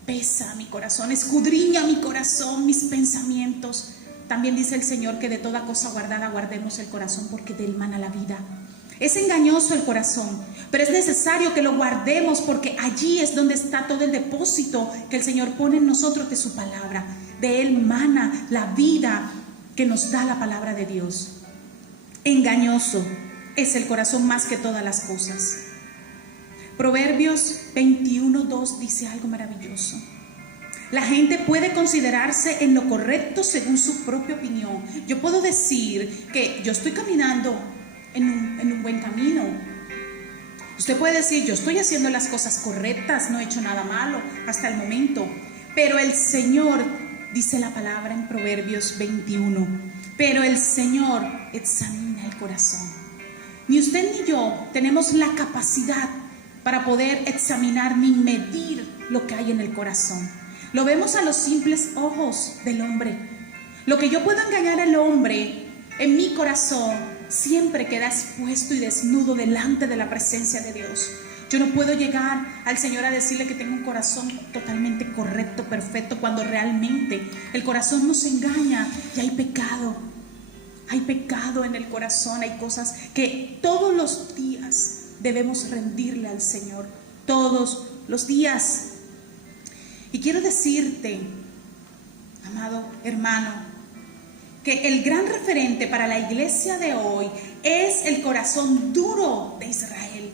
pesa mi corazón, escudriña mi corazón, mis pensamientos. También dice el Señor que de toda cosa guardada guardemos el corazón, porque de él mana la vida. Es engañoso el corazón, pero es necesario que lo guardemos, porque allí es donde está todo el depósito que el Señor pone en nosotros de su palabra. De él mana la vida que nos da la palabra de Dios. Engañoso es el corazón más que todas las cosas. Proverbios 21:2 dice algo maravilloso. La gente puede considerarse en lo correcto según su propia opinión. Yo puedo decir que yo estoy caminando en un buen camino. Usted puede decir: yo estoy haciendo las cosas correctas, no he hecho nada malo hasta el momento. Pero el Señor, dice la palabra en Proverbios 21, pero el Señor examina el corazón. Ni usted ni yo tenemos la capacidad para poder examinar ni medir lo que hay en el corazón. Lo vemos a los simples ojos del hombre. Lo que yo puedo engañar al hombre en mi corazón siempre queda expuesto y desnudo delante de la presencia de Dios. Yo no puedo llegar al Señor a decirle que tengo un corazón totalmente correcto, perfecto, cuando realmente el corazón nos engaña y hay pecado. Hay pecado en el corazón, hay cosas que todos los días debemos rendirle al Señor, todos los días. Y quiero decirte, amado hermano, que el gran referente para la iglesia de hoy es el corazón duro de Israel.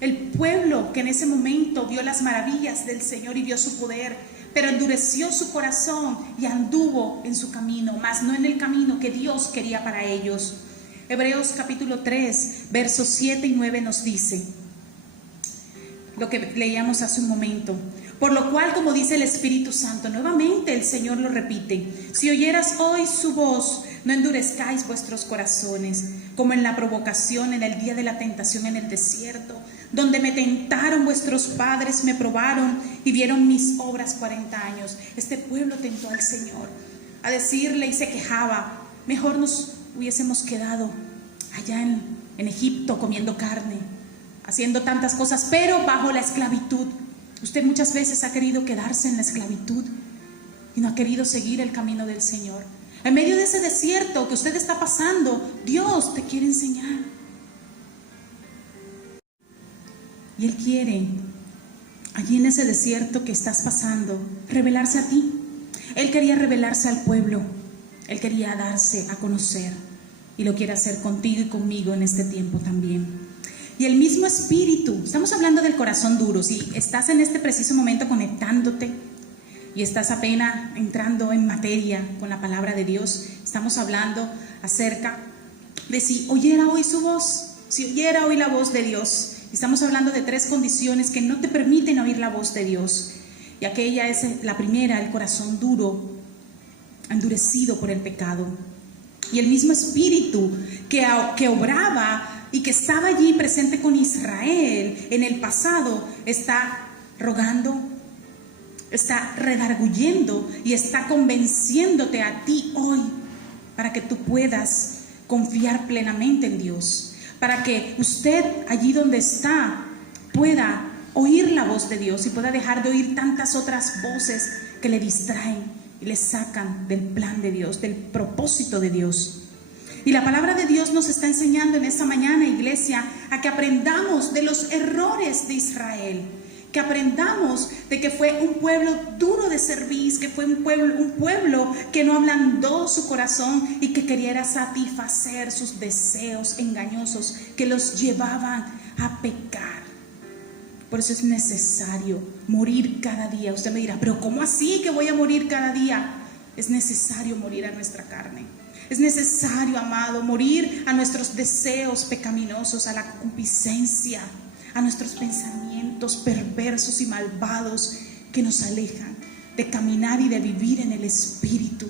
El pueblo que en ese momento vio las maravillas del Señor y vio su poder, pero endureció su corazón y anduvo en su camino, mas no en el camino que Dios quería para ellos. Hebreos capítulo 3, versos 7 y 9 nos dice lo que leíamos hace un momento. Por lo cual, como dice el Espíritu Santo, nuevamente el Señor lo repite: si oyeras hoy su voz, no endurezcáis vuestros corazones, como en la provocación en el día de la tentación en el desierto, donde me tentaron vuestros padres, me probaron y vieron mis obras 40 años. Este pueblo tentó al Señor a decirle y se quejaba: mejor nos hubiésemos quedado allá en Egipto comiendo carne, haciendo tantas cosas, pero bajo la esclavitud. Usted muchas veces ha querido quedarse en la esclavitud y no ha querido seguir el camino del Señor. En medio de ese desierto que usted está pasando, Dios te quiere enseñar. Y Él quiere, allí en ese desierto que estás pasando, revelarse a ti. Él quería revelarse al pueblo. Él quería darse a conocer. Y lo quiere hacer contigo y conmigo en este tiempo también. Y el mismo Espíritu, estamos hablando del corazón duro. Si estás en este preciso momento conectándote y estás apenas entrando en materia con la palabra de Dios, estamos hablando acerca de si oyera hoy su voz, si oyera hoy la voz de Dios. Estamos hablando de 3 condiciones que no te permiten oír la voz de Dios. Y aquella es la primera: el corazón duro, endurecido por el pecado. Y el mismo Espíritu que obraba y que estaba allí presente con Israel en el pasado, está rogando, está redarguyendo y está convenciéndote a ti hoy para que tú puedas confiar plenamente en Dios, para que usted allí donde está pueda oír la voz de Dios y pueda dejar de oír tantas otras voces que le distraen y le sacan del plan de Dios, del propósito de Dios. Y la palabra de Dios nos está enseñando en esta mañana, iglesia, a que aprendamos de los errores de Israel, que aprendamos de que fue un pueblo duro de servir, que fue un pueblo que no ablandó su corazón y que quería satisfacer sus deseos engañosos que los llevaban a pecar. Por eso es necesario morir cada día. Usted me dirá: pero ¿cómo así que voy a morir cada día? Es necesario morir a nuestra carne. Es necesario, amado, morir a nuestros deseos pecaminosos, a la concupiscencia, a nuestros pensamientos perversos y malvados que nos alejan de caminar y de vivir en el Espíritu.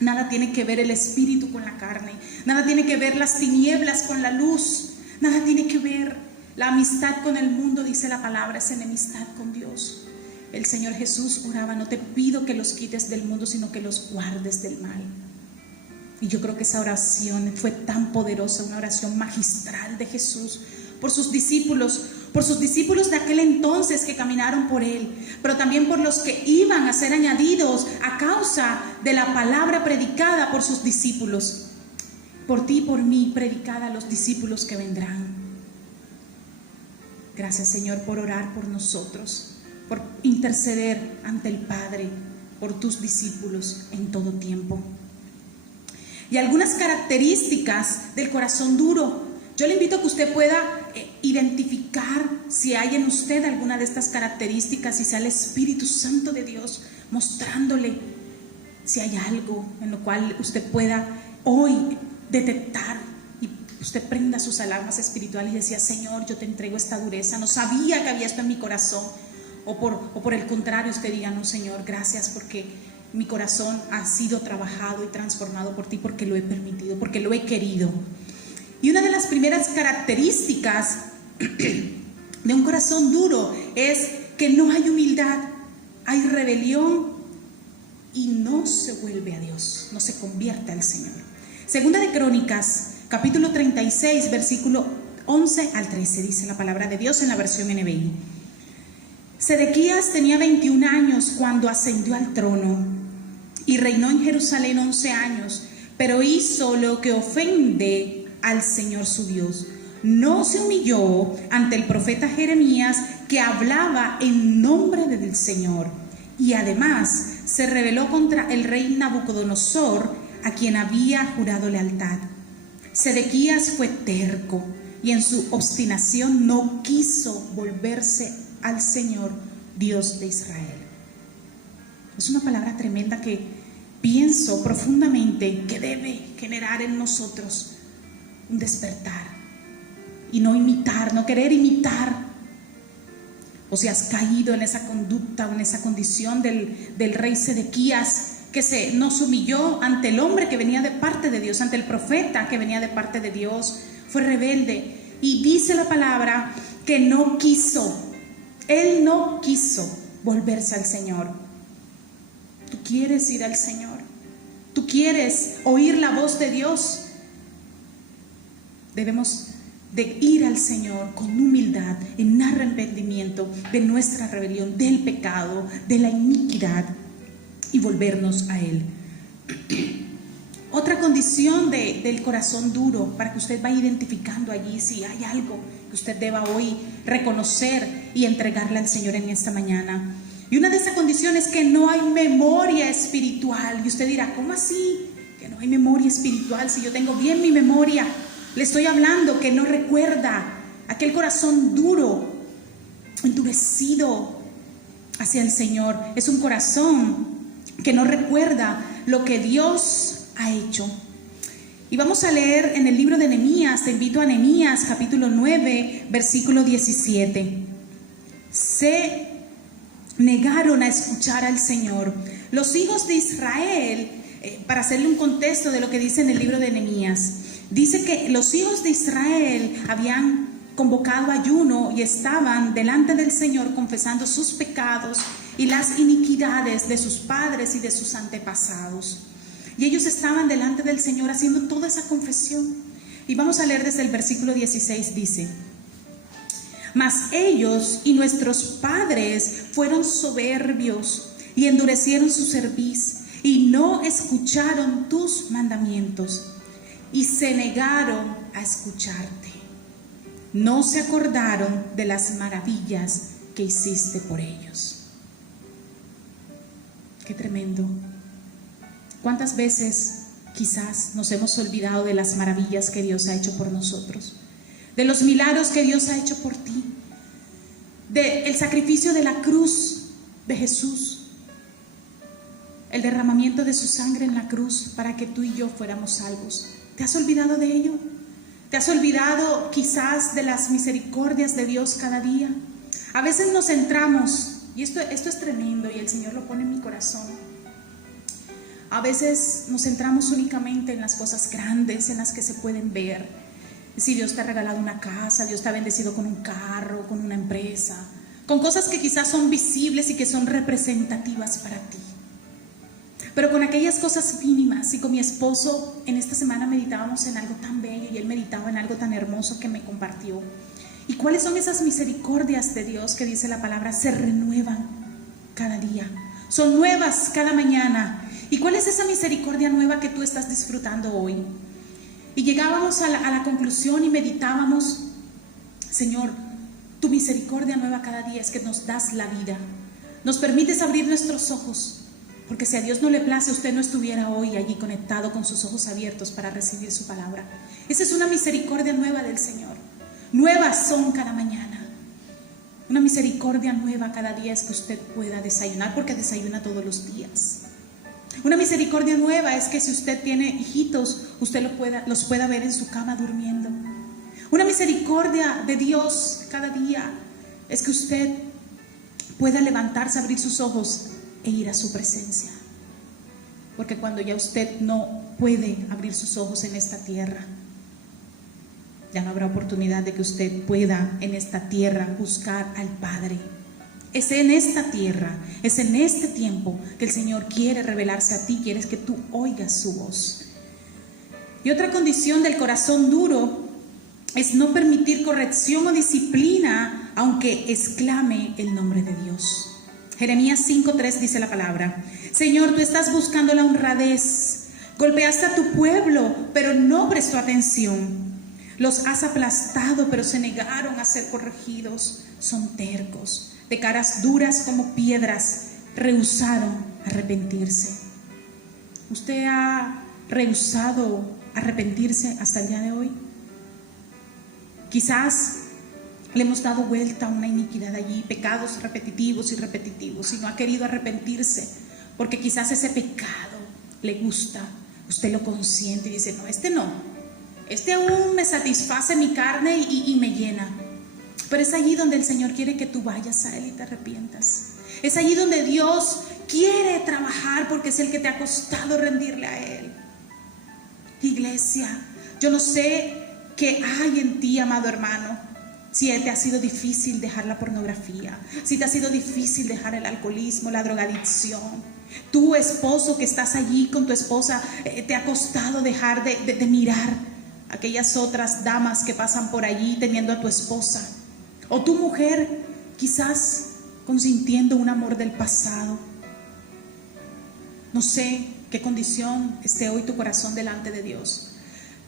Nada tiene que ver el Espíritu con la carne. Nada tiene que ver las tinieblas con la luz. Nada tiene que ver La amistad con el mundo, dice la palabra, es enemistad con Dios. El Señor Jesús oraba: no te pido que los quites del mundo, sino que los guardes del mal. Y yo creo que esa oración fue tan poderosa, una oración magistral de Jesús por sus discípulos de aquel entonces que caminaron por Él, pero también por los que iban a ser añadidos a causa de la palabra predicada por sus discípulos. Por ti y por mí, predicada a los discípulos que vendrán. Gracias, Señor, por orar por nosotros, por interceder ante el Padre por tus discípulos en todo tiempo. Y algunas características del corazón duro. Yo le invito a que usted pueda identificar si hay en usted alguna de estas características, si sea el Espíritu Santo de Dios mostrándole si hay algo en lo cual usted pueda hoy detectar, y usted prenda sus alarmas espirituales y decía: Señor, yo te entrego esta dureza, no sabía que había esto en mi corazón. O por el contrario, usted diga: no, Señor, gracias porque mi corazón ha sido trabajado y transformado por ti, porque lo he permitido, porque lo he querido. Y una de las primeras características de un corazón duro es que no hay humildad, hay rebelión y no se vuelve a Dios, no se convierte al Señor. Segunda de Crónicas, capítulo 36, versículo 11 al 13, dice la palabra de Dios en la versión NBI. Sedequías tenía 21 años cuando ascendió al trono y reinó en Jerusalén 11 años, pero hizo lo que ofende al Señor su Dios. No se humilló ante el profeta Jeremías, que hablaba en nombre del Señor, y además se rebeló contra el rey Nabucodonosor, a quien había jurado lealtad. Sedequías fue terco y en su obstinación no quiso volverse al Señor, Dios de Israel. Es una palabra tremenda que pienso profundamente que debe generar en nosotros un despertar y no imitar, no querer imitar. O si has caído en esa conducta o en esa condición del rey Sedequías, que no se humilló ante el hombre que venía de parte de Dios, ante el profeta que venía de parte de Dios, fue rebelde. Y dice la palabra que no quiso, él no quiso volverse al Señor. ¿Tú quieres ir al Señor? ¿Tú quieres oír la voz de Dios? Debemos de ir al Señor con humildad, en arrepentimiento de nuestra rebelión, del pecado, de la iniquidad, y volvernos a Él. Otra condición del corazón duro, para que usted vaya identificando allí si hay algo que usted deba hoy reconocer y entregarle al Señor en esta mañana. Y una de esas condiciones es que no hay memoria espiritual. Y usted dirá: ¿cómo así? Que no hay memoria espiritual si yo tengo bien mi memoria. Le estoy hablando que no recuerda. Aquel corazón duro, endurecido hacia el Señor, es un corazón que no recuerda lo que Dios ha hecho. Y vamos a leer en el libro de Nehemías. Te invito a Nehemías capítulo 9, versículo 17. Se negaron a escuchar al Señor. Los hijos de Israel, para hacerle un contexto de lo que dice en el libro de Nehemías, dice que los hijos de Israel habían convocado ayuno y estaban delante del Señor confesando sus pecados y las iniquidades de sus padres y de sus antepasados. Y ellos estaban delante del Señor haciendo toda esa confesión. Y vamos a leer desde el versículo 16, dice: mas ellos y nuestros padres fueron soberbios y endurecieron su cerviz y no escucharon tus mandamientos y se negaron a escucharte. No se acordaron de las maravillas que hiciste por ellos. Qué tremendo. ¿Cuántas veces quizás nos hemos olvidado de las maravillas que Dios ha hecho por nosotros? De los milagros que Dios ha hecho por ti, del sacrificio de la cruz de Jesús, el derramamiento de su sangre en la cruz para que tú y yo fuéramos salvos. ¿Te has olvidado de ello? ¿Te has olvidado quizás de las misericordias de Dios cada día? A veces nos centramos, y esto es tremendo y el Señor lo pone en mi corazón. A veces nos centramos únicamente en las cosas grandes, en las que se pueden ver. Si Dios te ha regalado una casa, Dios te ha bendecido con un carro, con una empresa, con cosas que quizás son visibles y que son representativas para ti. Pero con aquellas cosas mínimas. Y con mi esposo en esta semana meditábamos en algo tan bello y él meditaba en algo tan hermoso que me compartió. ¿Y cuáles son esas misericordias de Dios que dice la palabra? Se renuevan cada día, son nuevas cada mañana. ¿Y cuál es esa misericordia nueva que tú estás disfrutando hoy? Y llegábamos a la conclusión y meditábamos: Señor, tu misericordia nueva cada día es que nos das la vida, nos permites abrir nuestros ojos, porque si a Dios no le place, usted no estuviera hoy allí conectado con sus ojos abiertos para recibir su palabra. Esa es una misericordia nueva del Señor. Nuevas son cada mañana. Una misericordia nueva cada día es que usted pueda desayunar, porque desayuna todos los días. Una misericordia nueva es que si usted tiene hijitos, usted los pueda ver en su cama durmiendo. Una misericordia de Dios cada día es que usted pueda levantarse, abrir sus ojos e ir a su presencia. Porque cuando ya usted no puede abrir sus ojos en esta tierra, ya no habrá oportunidad de que usted pueda en esta tierra buscar al Padre. Es en esta tierra, es en este tiempo que el Señor quiere revelarse a ti, quiere que tú oigas su voz. Y otra condición del corazón duro es no permitir corrección o disciplina, aunque exclame el nombre de Dios. Jeremías 5:3 dice la palabra: Señor, tú estás buscando la honradez, golpeaste a tu pueblo, pero no prestó atención. Los has aplastado, pero se negaron a ser corregidos. Son tercos, de caras duras como piedras, rehusaron arrepentirse. ¿Usted ha rehusado arrepentirse hasta el día de hoy? Quizás le hemos dado vuelta a una iniquidad allí, pecados repetitivos y repetitivos, y no ha querido arrepentirse porque quizás ese pecado le gusta. Usted lo consiente y dice: no, este aún me satisface mi carne y me llena. Pero es allí donde el Señor quiere que tú vayas a Él y te arrepientas. Es allí donde Dios quiere trabajar, porque es el que te ha costado rendirle a Él. Iglesia, yo no sé qué hay en ti, amado hermano. Si te ha sido difícil dejar la pornografía, si te ha sido difícil dejar el alcoholismo, la drogadicción. Tu esposo que estás allí con tu esposa, te ha costado dejar de mirar aquellas otras damas que pasan por allí teniendo a tu esposa. O tu mujer, quizás consintiendo un amor del pasado. No sé qué condición esté hoy tu corazón delante de Dios,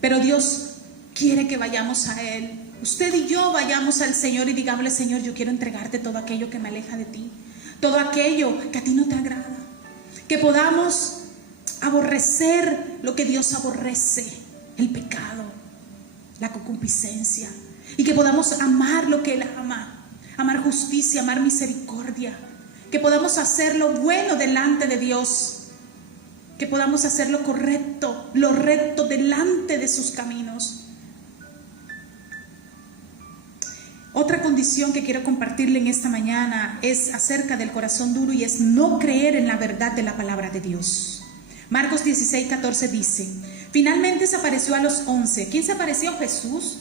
pero Dios quiere que vayamos a Él. Usted y yo vayamos al Señor y digámosle: Señor, yo quiero entregarte todo aquello que me aleja de ti, todo aquello que a ti no te agrada. Que podamos aborrecer lo que Dios aborrece, el pecado, la concupiscencia, y que podamos amar lo que Él ama, amar justicia, amar misericordia. Que podamos hacer lo bueno delante de Dios, que podamos hacer lo correcto, lo recto delante de sus caminos. Otra condición que quiero compartirle en esta mañana es acerca del corazón duro, y es no creer en la verdad de la palabra de Dios. Marcos 16:14 dice: finalmente se apareció a los 11. ¿Quién se apareció? Jesús.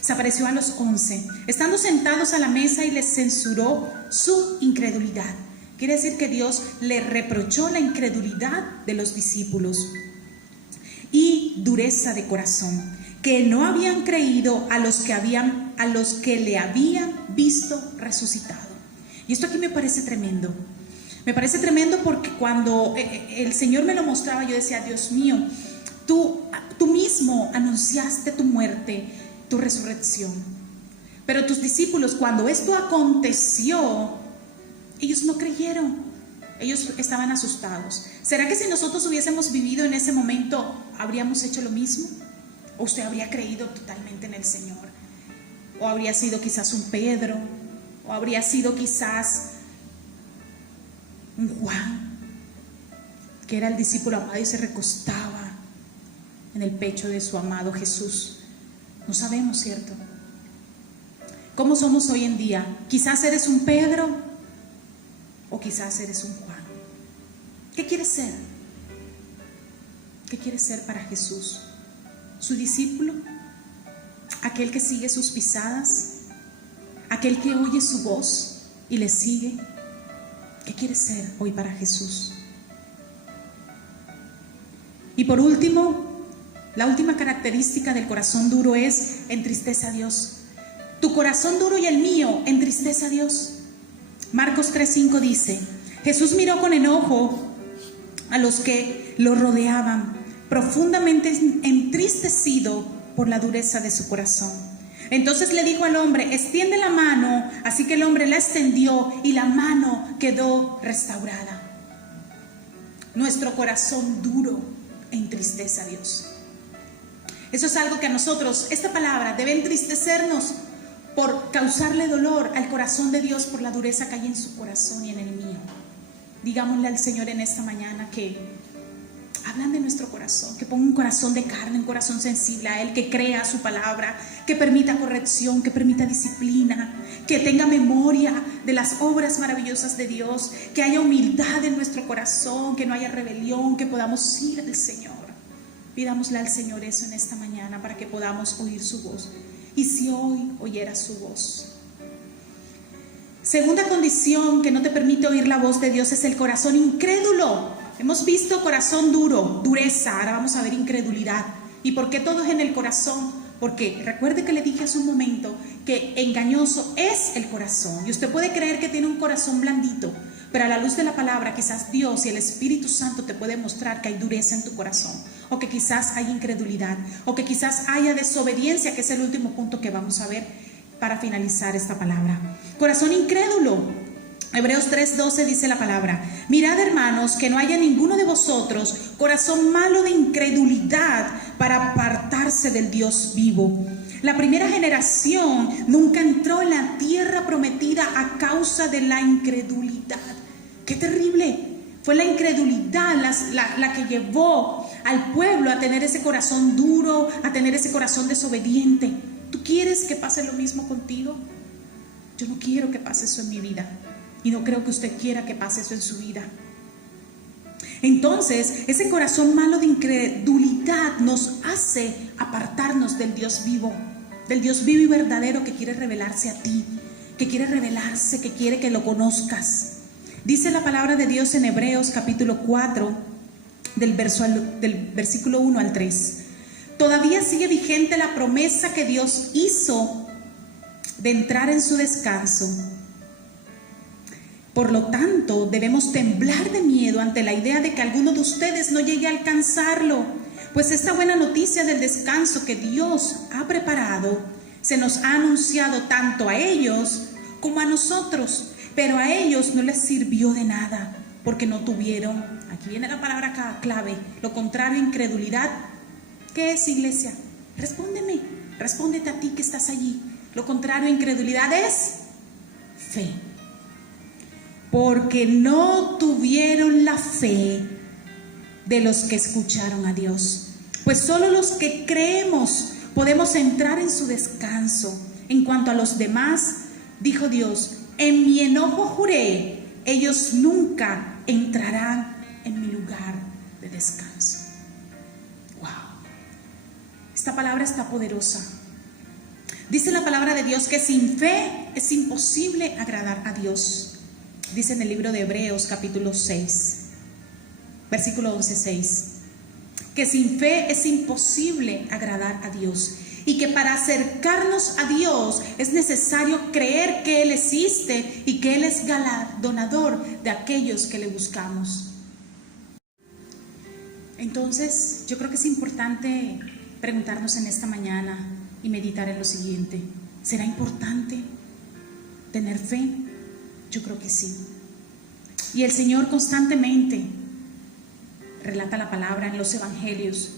Se apareció a los 11, estando sentados a la mesa, y les censuró su incredulidad. Quiere decir que Dios le reprochó la incredulidad de los discípulos y dureza de corazón, que no habían creído a los que le habían visto resucitado. Y esto aquí me parece tremendo. Me parece tremendo porque cuando el Señor me lo mostraba, yo decía: Dios mío, tú mismo anunciaste tu muerte, tu resurrección. Pero tus discípulos, cuando esto aconteció, ellos no creyeron. Ellos estaban asustados. ¿Será que si nosotros hubiésemos vivido en ese momento, habríamos hecho lo mismo? ¿O usted habría creído totalmente en el Señor? ¿O habría sido quizás un Pedro? ¿O habría sido quizás un Juan, que era el discípulo amado y se recostaba en el pecho de su amado Jesús? No sabemos, ¿cierto? ¿Cómo somos hoy en día? Quizás eres un Pedro o quizás eres un Juan. ¿Qué quieres ser? ¿Qué quieres ser para Jesús? ¿Su discípulo aquel que sigue sus pisadas, aquel que oye su voz y le sigue. ¿Qué quieres ser hoy para Jesús? Y por último, la última característica del corazón duro es entristece a Dios. Tu corazón duro y el mío entristece a Dios. Marcos 3:5 dice: Jesús miró con enojo a los que lo rodeaban, profundamente entristecido por la dureza de su corazón. Entonces le dijo al hombre: extiende la mano. Así que el hombre la extendió y la mano quedó restaurada. Nuestro corazón duro entristece a Dios. Eso es algo que a nosotros, esta palabra debe entristecernos por causarle dolor al corazón de Dios por la dureza que hay en su corazón y en el mío. Digámosle al Señor en esta mañana que hablan de nuestro corazón, que ponga un corazón de carne, un corazón sensible a Él, que crea su palabra, que permita corrección, que permita disciplina, que tenga memoria de las obras maravillosas de Dios, que haya humildad en nuestro corazón, que no haya rebelión, que podamos ir al Señor. Pidámosle al Señor eso en esta mañana para que podamos oír su voz. Y si hoy oyera su voz. Segunda condición que no te permite oír la voz de Dios es el corazón incrédulo. Hemos visto corazón duro, dureza, ahora vamos a ver incredulidad. ¿Y por qué todo es en el corazón? Porque recuerde que le dije hace un momento que engañoso es el corazón. Y usted puede creer que tiene un corazón blandito, pero a la luz de la palabra quizás Dios y el Espíritu Santo te puede mostrar que hay dureza en tu corazón, o que quizás hay incredulidad, o que quizás haya desobediencia, que es el último punto que vamos a ver para finalizar esta palabra. Corazón incrédulo. Hebreos 3:12 dice la palabra: mirad, hermanos, que no haya ninguno de vosotros corazón malo de incredulidad para apartarse del Dios vivo. La primera generación nunca entró en la tierra prometida a causa de la incredulidad. ¡Qué terrible! Fue la incredulidad la que llevó al pueblo a tener ese corazón duro, a tener ese corazón desobediente. ¿Tú quieres que pase lo mismo contigo? Yo no quiero que pase eso en mi vida. Y no creo que usted quiera que pase eso en su vida. Entonces, ese corazón malo de incredulidad nos hace apartarnos del Dios vivo y verdadero que quiere revelarse a ti, que quiere revelarse, que quiere que lo conozcas. Dice la palabra de Dios en Hebreos capítulo 4, del versículo 1 al 3. Todavía sigue vigente la promesa que Dios hizo de entrar en su descanso. Por lo tanto, debemos temblar de miedo ante la idea de que alguno de ustedes no llegue a alcanzarlo, pues esta buena noticia del descanso que Dios ha preparado se nos ha anunciado tanto a ellos como a nosotros, pero a ellos no les sirvió de nada, porque no tuvieron, aquí viene la palabra clave, lo contrario, incredulidad. ¿Qué es, iglesia? Respóndete a ti que estás allí. Lo contrario, incredulidad es fe. Porque no tuvieron la fe de los que escucharon a Dios. Pues solo los que creemos podemos entrar en su descanso. En cuanto a los demás, dijo Dios: en mi enojo juré, ellos nunca entrarán en mi lugar de descanso. Wow. Esta palabra está poderosa. Dice la palabra de Dios que sin fe es imposible agradar a Dios. Dice en el libro de Hebreos capítulo 6, versículo 11:6, que sin fe es imposible agradar a Dios, y que para acercarnos a Dios es necesario creer que Él existe y que Él es galardonador de aquellos que le buscamos. Entonces, yo creo que es importante preguntarnos en esta mañana y meditar en lo siguiente: ¿será importante tener fe? Yo creo que sí. Y el Señor constantemente relata la palabra en los evangelios.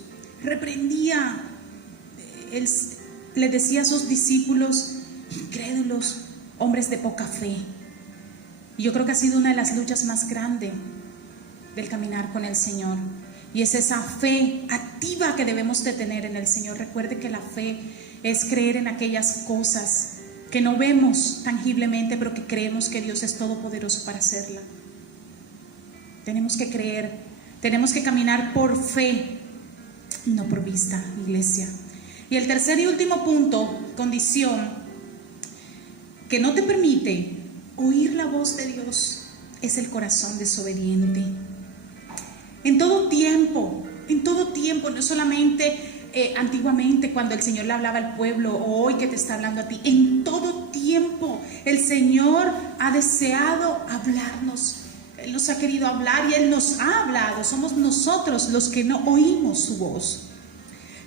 Reprendía, Él le decía a sus discípulos incrédulos, hombres de poca fe. Y yo creo que ha sido una de las luchas más grandes del caminar con el Señor. Y es esa fe activa que debemos de tener en el Señor. Recuerde que la fe es creer en aquellas cosas que no vemos tangiblemente, pero que creemos que Dios es todopoderoso para hacerla. Tenemos que creer, tenemos que caminar por fe, no por vista, iglesia. Y el tercer y último punto, condición, que no te permite oír la voz de Dios, es el corazón desobediente. En todo tiempo, no solamente antiguamente cuando el Señor le hablaba al pueblo, o hoy que te está hablando a ti, en todo tiempo el Señor ha deseado hablarnos. Él nos ha querido hablar y Él nos ha hablado. Somos nosotros los que no oímos su voz.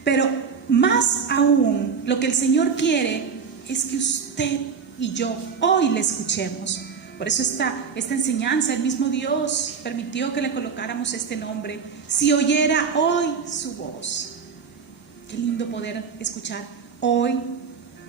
Pero más aún, lo que el Señor quiere es que usted y yo hoy le escuchemos. Por eso esta enseñanza, el mismo Dios permitió que le colocáramos este nombre. Si oyera hoy su voz. Qué lindo poder escuchar hoy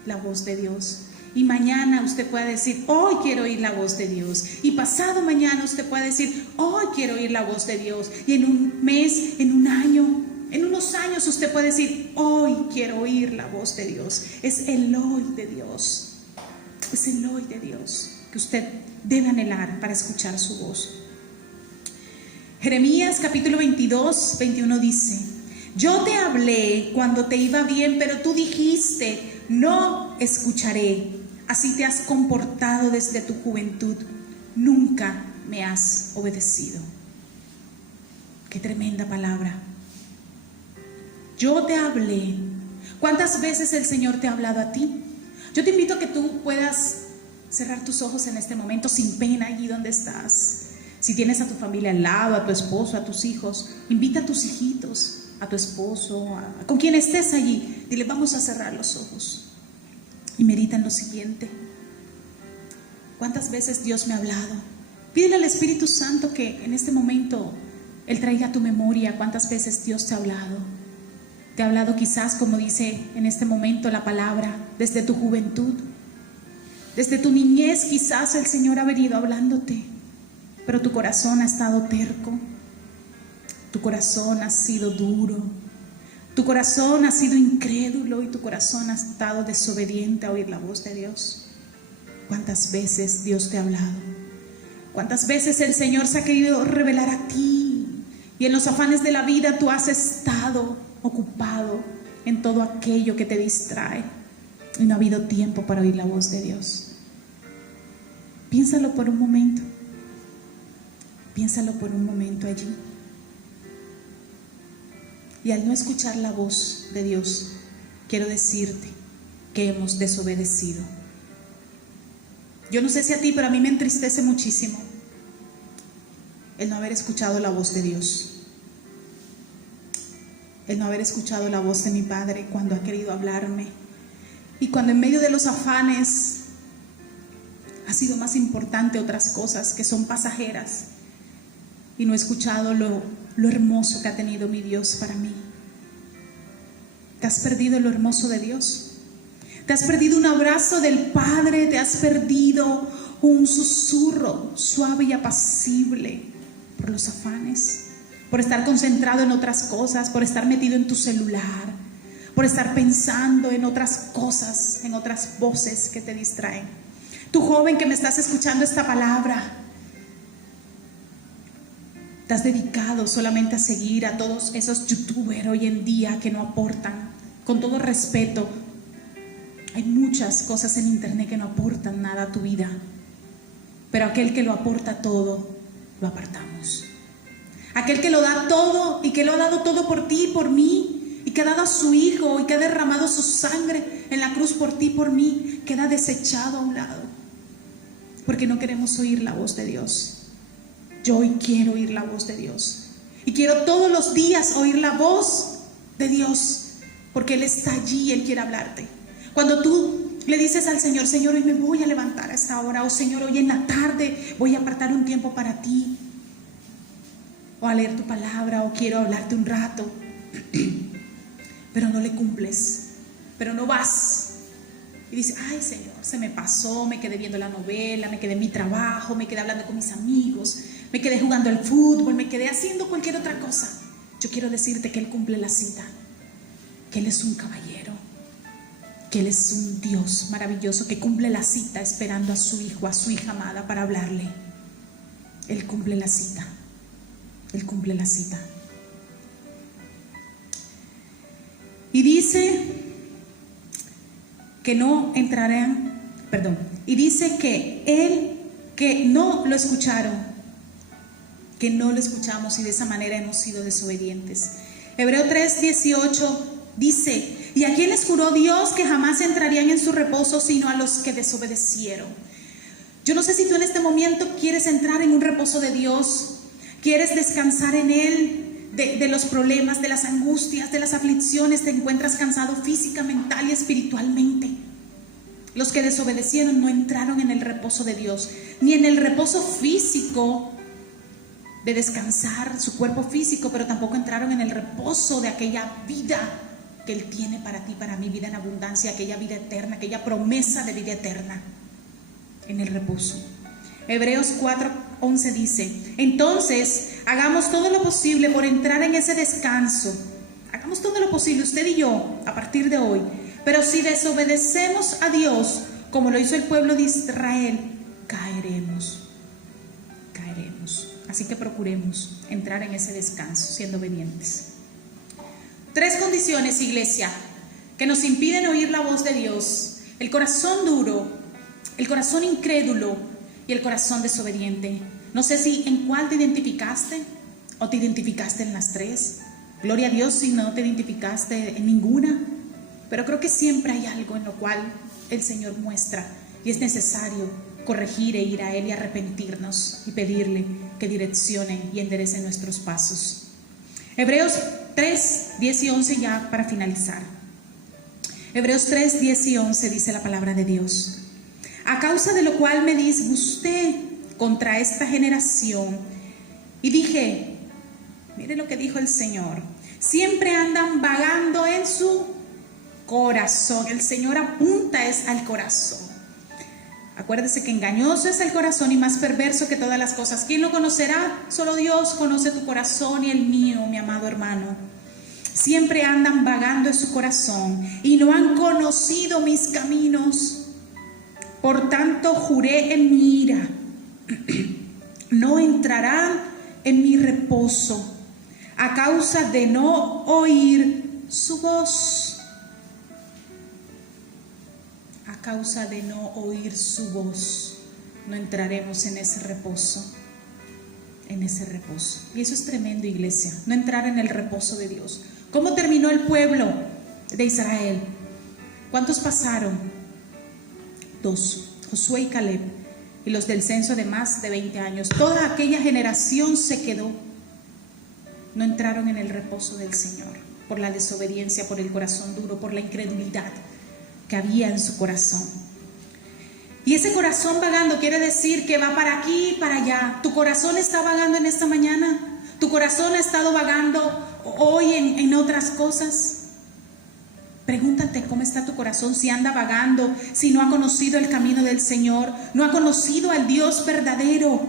la voz de Dios. Y mañana usted puede decir, hoy quiero oír la voz de Dios. Y pasado mañana usted puede decir, hoy quiero oír la voz de Dios. Y en un mes, en un año, en unos años usted puede decir, hoy quiero oír la voz de Dios. Es el hoy de Dios. Es el hoy de Dios que usted debe anhelar para escuchar su voz. Jeremías capítulo 22, 21 dice: yo te hablé cuando te iba bien, pero tú dijiste, no escucharé. Así te has comportado desde tu juventud. Nunca me has obedecido. Qué tremenda palabra. Yo te hablé. ¿Cuántas veces el Señor te ha hablado a ti? Yo te invito a que tú puedas cerrar tus ojos en este momento sin pena allí donde estás. Si tienes a tu familia al lado, a tu esposo, a tus hijos, invita a tus hijitos, a tu esposo, con quien estés allí. Dile, vamos a cerrar los ojos y medita en lo siguiente. ¿Cuántas veces Dios me ha hablado? Pídele al Espíritu Santo que en este momento Él traiga a tu memoria cuántas veces Dios te ha hablado. Te ha hablado quizás, como dice en este momento la palabra, desde tu juventud. Desde tu niñez quizás el Señor ha venido hablándote, pero tu corazón ha estado terco, tu corazón ha sido duro, tu corazón ha sido incrédulo y tu corazón ha estado desobediente a oír la voz de Dios. ¿Cuántas veces Dios te ha hablado? ¿Cuántas veces el Señor se ha querido revelar a ti? Y en los afanes de la vida tú has estado ocupado en todo aquello que te distrae. Y no ha habido tiempo para oír la voz de Dios. Piénsalo por un momento. Piénsalo por un momento allí. Y al no escuchar la voz de Dios, quiero decirte que hemos desobedecido. Yo no sé si a ti, pero a mí me entristece muchísimo el no haber escuchado la voz de Dios. El no haber escuchado la voz de mi Padre cuando ha querido hablarme. Y cuando en medio de los afanes ha sido más importante otras cosas que son pasajeras, y no he escuchado lo hermoso que ha tenido mi Dios para mí. ¿Te has perdido lo hermoso de Dios? ¿Te has perdido un abrazo del Padre? ¿Te has perdido un susurro suave y apacible por los afanes? Por estar concentrado en otras cosas, por estar metido en tu celular, por estar pensando en otras cosas, en otras voces que te distraen. Tú joven que me estás escuchando esta palabra, te has dedicado solamente a seguir a todos esos youtubers hoy en día que no aportan. Con todo respeto, hay muchas cosas en internet que no aportan nada a tu vida, pero aquel que lo aporta todo, lo apartamos. Aquel que lo da todo y que lo ha dado todo por ti y por mí, y que ha dado a su Hijo y que ha derramado su sangre en la cruz por ti y por mí, queda desechado a un lado, porque no queremos oír la voz de Dios. Yo hoy quiero oír la voz de Dios, y quiero todos los días oír la voz de Dios, porque Él está allí y Él quiere hablarte. Cuando tú le dices al Señor, Señor, hoy me voy a levantar a esta hora, o Señor, hoy en la tarde voy a apartar un tiempo para ti, o a leer tu palabra, o quiero hablarte un rato, pero no le cumples, pero no vas. Y dices, ay Señor, se me pasó, me quedé viendo la novela, me quedé en mi trabajo, me quedé hablando con mis amigos, me quedé jugando al fútbol, me quedé haciendo cualquier otra cosa. Yo quiero decirte que Él cumple la cita, que Él es un caballero, que Él es un Dios maravilloso que cumple la cita esperando a su Hijo, a su hija amada para hablarle. Él cumple la cita. Él cumple la cita. Y dice que no entrarán, y dice que no lo escucharon, que no lo escuchamos, y de esa manera hemos sido desobedientes. Hebreo 3:18 dice: y a quienes juró Dios que jamás entrarían en su reposo, sino a los que desobedecieron. Yo no sé si tú en este momento quieres entrar en un reposo de Dios, quieres descansar en Él, de los problemas, de las angustias, de las aflicciones, te encuentras cansado física, mental y espiritualmente. Los que desobedecieron no entraron en el reposo de Dios, ni en el reposo físico de descansar su cuerpo físico, pero tampoco entraron en el reposo de aquella vida que Él tiene para ti, para mí, vida en abundancia, aquella vida eterna, aquella promesa de vida eterna, en el reposo. Hebreos 4:11 dice: entonces hagamos todo lo posible por entrar en ese descanso. Hagamos todo lo posible, usted y yo, a partir de hoy. Pero si desobedecemos a Dios, como lo hizo el pueblo de Israel, caeremos. Así que procuremos entrar en ese descanso siendo obedientes. 3 condiciones, iglesia, que nos impiden oír la voz de Dios: el corazón duro, el corazón incrédulo y el corazón desobediente. No sé si en cuál te identificaste o te identificaste en las 3. Gloria a Dios si no te identificaste en ninguna, pero creo que siempre hay algo en lo cual el Señor muestra y es necesario corregir e ir a Él y arrepentirnos y pedirle que direccione y enderece nuestros pasos. Hebreos 3:10 y 11, ya para finalizar. Hebreos 3:10 y 11 dice la palabra de Dios: a causa de lo cual me disgusté contra esta generación y dije, mire lo que dijo el Señor, siempre andan vagando en su corazón. El Señor apunta es al corazón. Acuérdese que engañoso es el corazón y más perverso que todas las cosas. ¿Quién lo conocerá? Solo Dios conoce tu corazón y el mío, mi amado hermano. Siempre andan vagando en su corazón y no han conocido mis caminos. Por tanto juré en mi ira, no entrarán en mi reposo a causa de no oír su voz. A causa de no oír su voz, no entraremos en ese reposo. En ese reposo. Y eso es tremendo, iglesia, no entrar en el reposo de Dios. ¿Cómo terminó el pueblo de Israel? ¿Cuántos pasaron? 2, Josué y Caleb, y los del censo de más de 20 años. Toda aquella generación se quedó. No entraron en el reposo del Señor por la desobediencia, por el corazón duro, por la incredulidad que había en su corazón. Y ese corazón vagando quiere decir que va para aquí y para allá. ¿Tu corazón está vagando en esta mañana? ¿Tu corazón ha estado vagando hoy en otras cosas? Pregúntate cómo está tu corazón, si anda vagando, si no ha conocido el camino del Señor, no ha conocido al Dios verdadero,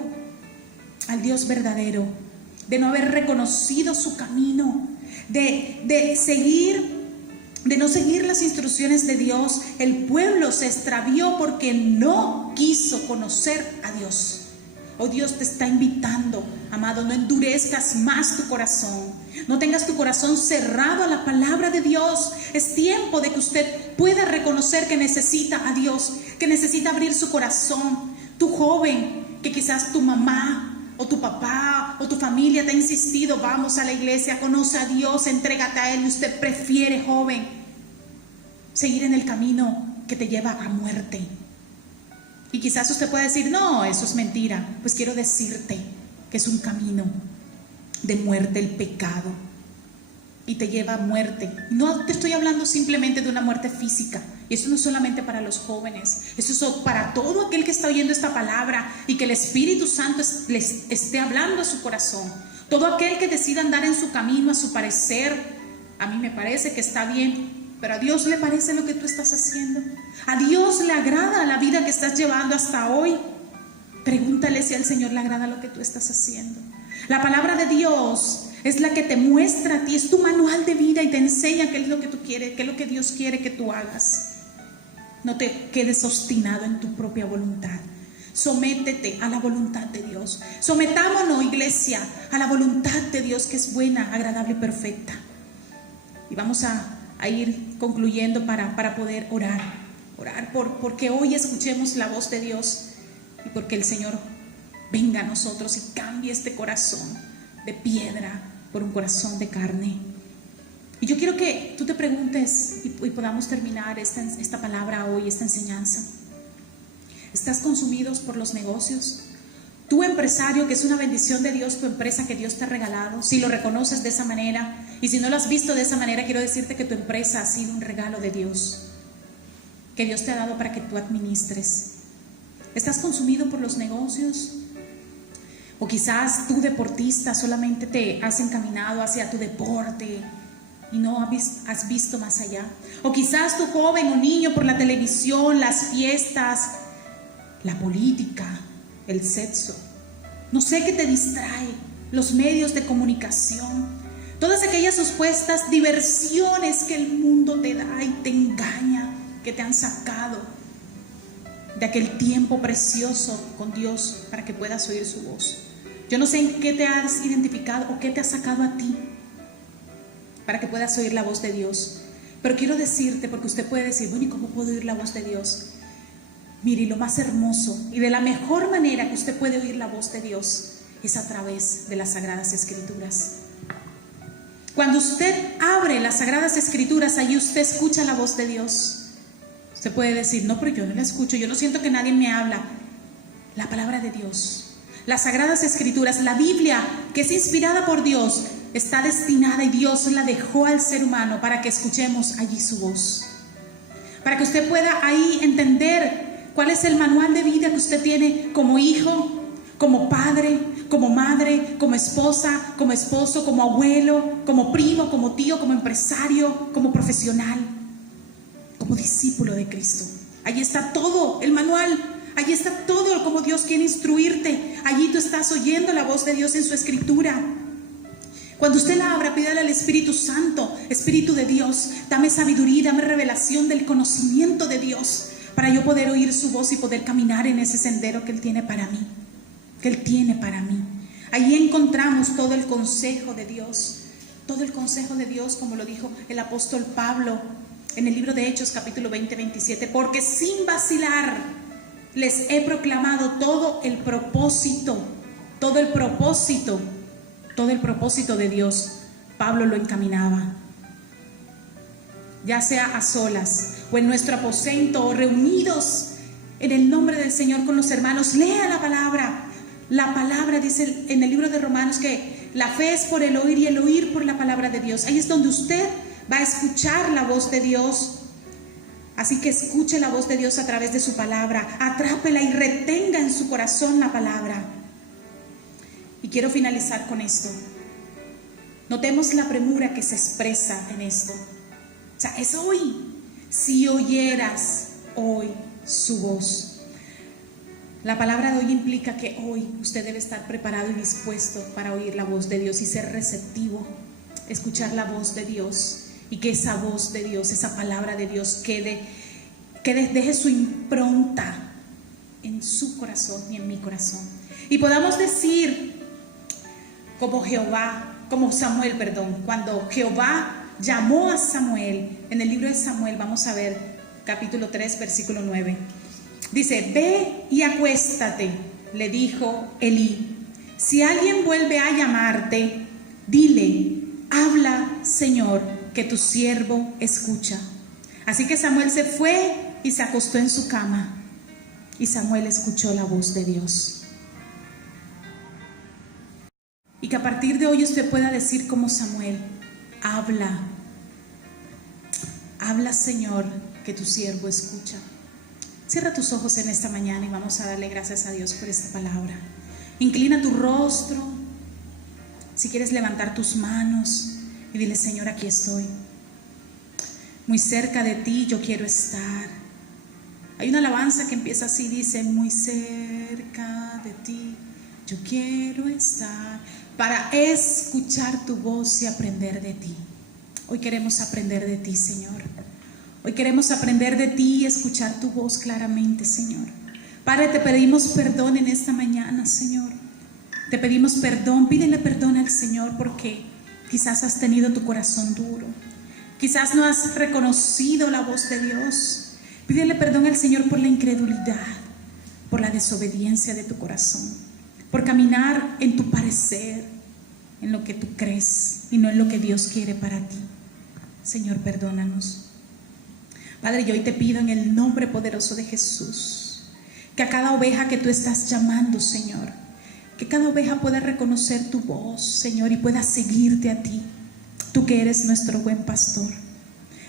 de no haber reconocido su camino, de no seguir las instrucciones de Dios. El pueblo se extravió porque no quiso conocer a Dios. Hoy Dios te está invitando, amado, no endurezcas más tu corazón, no tengas tu corazón cerrado a la palabra de Dios. Es tiempo de que usted pueda reconocer que necesita a Dios, que necesita abrir su corazón. Tu joven, que quizás tu mamá o tu papá o tu familia te ha insistido, vamos a la iglesia, conoce a Dios, entrégate a Él, y usted prefiere, joven, seguir en el camino que te lleva a muerte. Y quizás usted pueda decir, no, eso es mentira. Pues quiero decirte que es un camino de muerte el pecado, y te lleva a muerte. No te estoy hablando simplemente de una muerte física, y eso no es solamente para los jóvenes, eso es para todo aquel que está oyendo esta palabra y que el Espíritu Santo les esté hablando a su corazón. Todo aquel que decida andar en su camino a su parecer. A mí me parece que está bien, pero a Dios le parece lo que tú estás haciendo. A Dios le agrada la vida que estás llevando hasta hoy. Pregúntale si al Señor le agrada lo que tú estás haciendo. La palabra de Dios es la que te muestra a ti, es tu manual de vida y te enseña qué es lo que tú quieres, qué es lo que Dios quiere que tú hagas. No te quedes obstinado en tu propia voluntad. Sométete a la voluntad de Dios. Sometámonos, iglesia, a la voluntad de Dios, que es buena, agradable y perfecta. Y vamos a ir concluyendo para poder orar. Orar porque hoy escuchemos la voz de Dios y porque el Señor venga a nosotros y cambie este corazón de piedra por un corazón de carne. Y yo quiero que tú te preguntes y podamos terminar esta palabra hoy, esta enseñanza. ¿Estás consumidos por los negocios? Tú, empresario, que es una bendición de Dios, tu empresa que Dios te ha regalado, si lo reconoces de esa manera, y si no lo has visto de esa manera, quiero decirte que tu empresa ha sido un regalo de Dios, que Dios te ha dado para que tú administres. ¿Estás consumido por los negocios? O quizás tú, deportista, solamente te has encaminado hacia tu deporte y no has visto más allá. O quizás tu joven o niño, por la televisión, las fiestas, la política, el sexo, no sé qué te distrae, los medios de comunicación, todas aquellas supuestas diversiones que el mundo te da y te engaña, que te han sacado de aquel tiempo precioso con Dios para que puedas oír su voz. Yo no sé en qué te has identificado o qué te ha sacado a ti para que puedas oír la voz de Dios, pero quiero decirte, porque usted puede decir, bueno, ¿y cómo puedo oír la voz de Dios? Mire, y lo más hermoso y de la mejor manera que usted puede oír la voz de Dios es a través de las Sagradas Escrituras. Cuando usted abre las Sagradas Escrituras, allí usted escucha la voz de Dios. Usted puede decir, no, pero yo no la escucho, yo no siento que nadie me habla. La palabra de Dios, las Sagradas Escrituras, la Biblia, que es inspirada por Dios, está destinada y Dios la dejó al ser humano para que escuchemos allí su voz, para que usted pueda ahí entender cuál es el manual de vida que usted tiene como hijo, como padre, como madre, como esposa, como esposo, como abuelo, como primo, como tío, como empresario, como profesional, como discípulo de Cristo. Allí está todo el manual, allí está todo como Dios quiere instruirte. Allí tú estás oyendo la voz de Dios en su escritura. Cuando usted la abra, pídale al Espíritu Santo, Espíritu de Dios, dame sabiduría, dame revelación del conocimiento de Dios, para yo poder oír su voz y poder caminar en ese sendero que Él tiene para mí, que Él tiene para mí. Allí encontramos todo el consejo de Dios, todo el consejo de Dios, como lo dijo el apóstol Pablo en el libro de Hechos, capítulo 20, 27, porque sin vacilar les he proclamado todo el propósito de Dios. Pablo lo encaminaba, ya sea a solas o en nuestro aposento o reunidos en el nombre del Señor con los hermanos. Lea la palabra. La palabra dice en el libro de Romanos que la fe es por el oír y el oír por la palabra de Dios. Ahí es donde usted va a escuchar la voz de Dios. Así que escuche la voz de Dios a través de su palabra, atrápela y retenga en su corazón la palabra. Y quiero finalizar con esto. Notemos la premura que se expresa en esto. O sea, es hoy. Si oyeras hoy su voz. La palabra de hoy implica que hoy usted debe estar preparado y dispuesto para oír la voz de Dios y ser receptivo, escuchar la voz de Dios, y que esa voz de Dios, esa palabra de Dios deje su impronta en su corazón y en mi corazón, y podamos decir como Samuel, cuando Jehová llamó a Samuel, en el libro de Samuel, vamos a ver capítulo 3, versículo 9, dice: ve y acuéstate, le dijo Elí, si alguien vuelve a llamarte, dile, habla, Señor, que tu siervo escucha. Así que Samuel se fue y se acostó en su cama, y Samuel escuchó la voz de Dios. Y que a partir de hoy usted pueda decir como Samuel: habla, habla, Señor, que tu siervo escucha. Cierra tus ojos en esta mañana y vamos a darle gracias a Dios por esta palabra. Inclina tu rostro, si quieres levantar tus manos, y dile: Señor, aquí estoy, muy cerca de ti yo quiero estar. Hay una alabanza que empieza así, dice: muy cerca de ti yo quiero estar, para escuchar tu voz y aprender de ti. Hoy queremos aprender de ti, Señor. Hoy queremos aprender de ti y escuchar tu voz claramente, Señor. Padre, te pedimos perdón en esta mañana, Señor. Te pedimos perdón, pídele perdón al Señor, porque quizás has tenido tu corazón duro, quizás no has reconocido la voz de Dios, Pídele perdón al Señor por la incredulidad, por la desobediencia de tu corazón, por caminar en tu parecer, en lo que tú crees y no en lo que Dios quiere para ti. Señor, perdónanos. Padre, yo hoy te pido en el nombre poderoso de Jesús, que a cada oveja que tú estás llamando, Señor, que cada oveja pueda reconocer tu voz, Señor, y pueda seguirte a ti. Tú que eres nuestro buen pastor.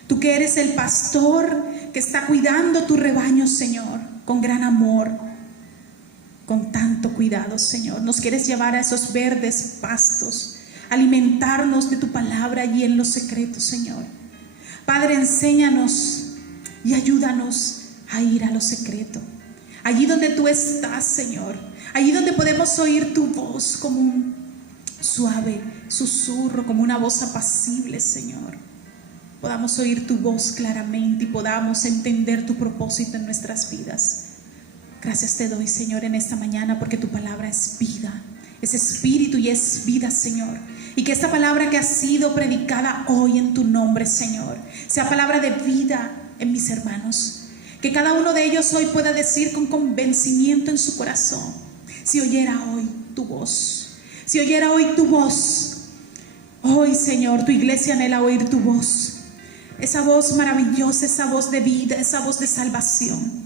Tú que eres el pastor que está cuidando tu rebaño, Señor, con gran amor, con tanto cuidado, Señor. Nos quieres llevar a esos verdes pastos, alimentarnos de tu palabra allí en los secretos, Señor. Padre, enséñanos y ayúdanos a ir a lo secreto, allí donde tú estás, Señor, allí donde podemos oír tu voz como un suave susurro, como una voz apacible, Señor. Podamos oír tu voz claramente y podamos entender tu propósito en nuestras vidas. Gracias te doy, Señor, en esta mañana, porque tu palabra es vida, es espíritu y es vida, Señor. Y que esta palabra que ha sido predicada hoy en tu nombre, Señor, sea palabra de vida en mis hermanos. Que cada uno de ellos hoy pueda decir con convencimiento en su corazón: si oyera hoy tu voz, si oyera hoy tu voz. Hoy, Señor, tu iglesia anhela oír tu voz. Esa voz maravillosa, esa voz de vida, esa voz de salvación.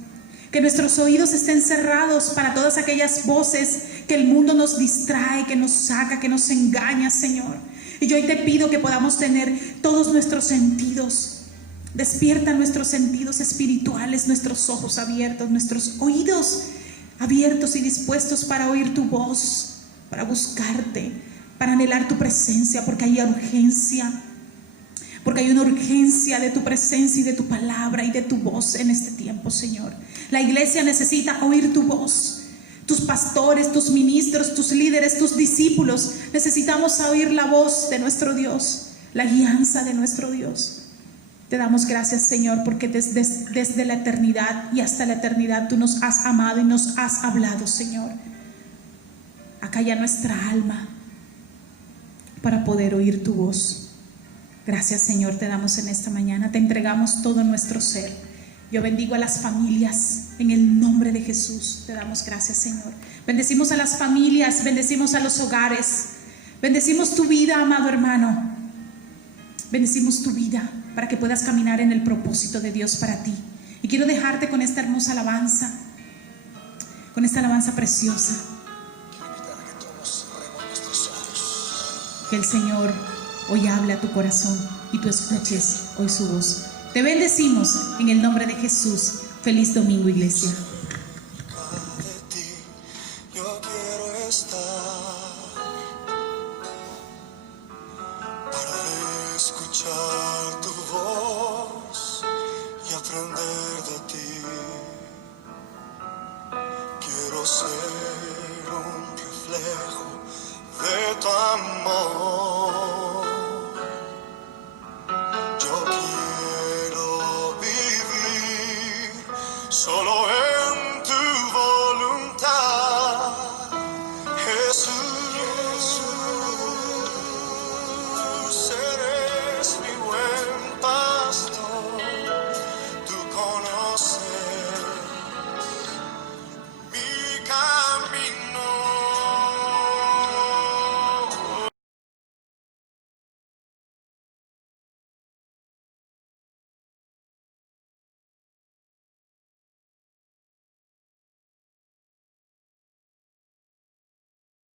Que nuestros oídos estén cerrados para todas aquellas voces que el mundo nos distrae, que nos saca, que nos engaña, Señor. Y yo hoy te pido que podamos tener todos nuestros sentidos. Despierta nuestros sentidos espirituales, nuestros ojos abiertos, nuestros oídos abiertos y dispuestos para oír tu voz, para buscarte, para anhelar tu presencia, porque hay urgencia. Porque hay una urgencia de tu presencia y de tu palabra y de tu voz en este tiempo, Señor. La iglesia necesita oír tu voz. Tus pastores, tus ministros, tus líderes, tus discípulos, necesitamos oír la voz de nuestro Dios, la guianza de nuestro Dios. Te damos gracias, Señor, porque desde la eternidad y hasta la eternidad tú nos has amado y nos has hablado, Señor. Acalla nuestra alma para poder oír tu voz. Gracias, Señor, te damos en esta mañana. Te entregamos todo nuestro ser. Yo bendigo a las familias en el nombre de Jesús. Te damos gracias, Señor. Bendecimos a las familias, bendecimos a los hogares. Bendecimos tu vida, amado hermano. Bendecimos tu vida para que puedas caminar en el propósito de Dios para ti. Y quiero dejarte con esta hermosa alabanza, con esta alabanza preciosa. Que el Señor hoy hable a tu corazón y tú escuches hoy su voz. Te bendecimos en el nombre de Jesús. Feliz domingo, iglesia. Cerca de ti yo quiero estar para escuchar tu voz y aprender de ti. Quiero ser un reflejo de tu amor. Yo quiero vivir solo en tu voluntad, Jesús.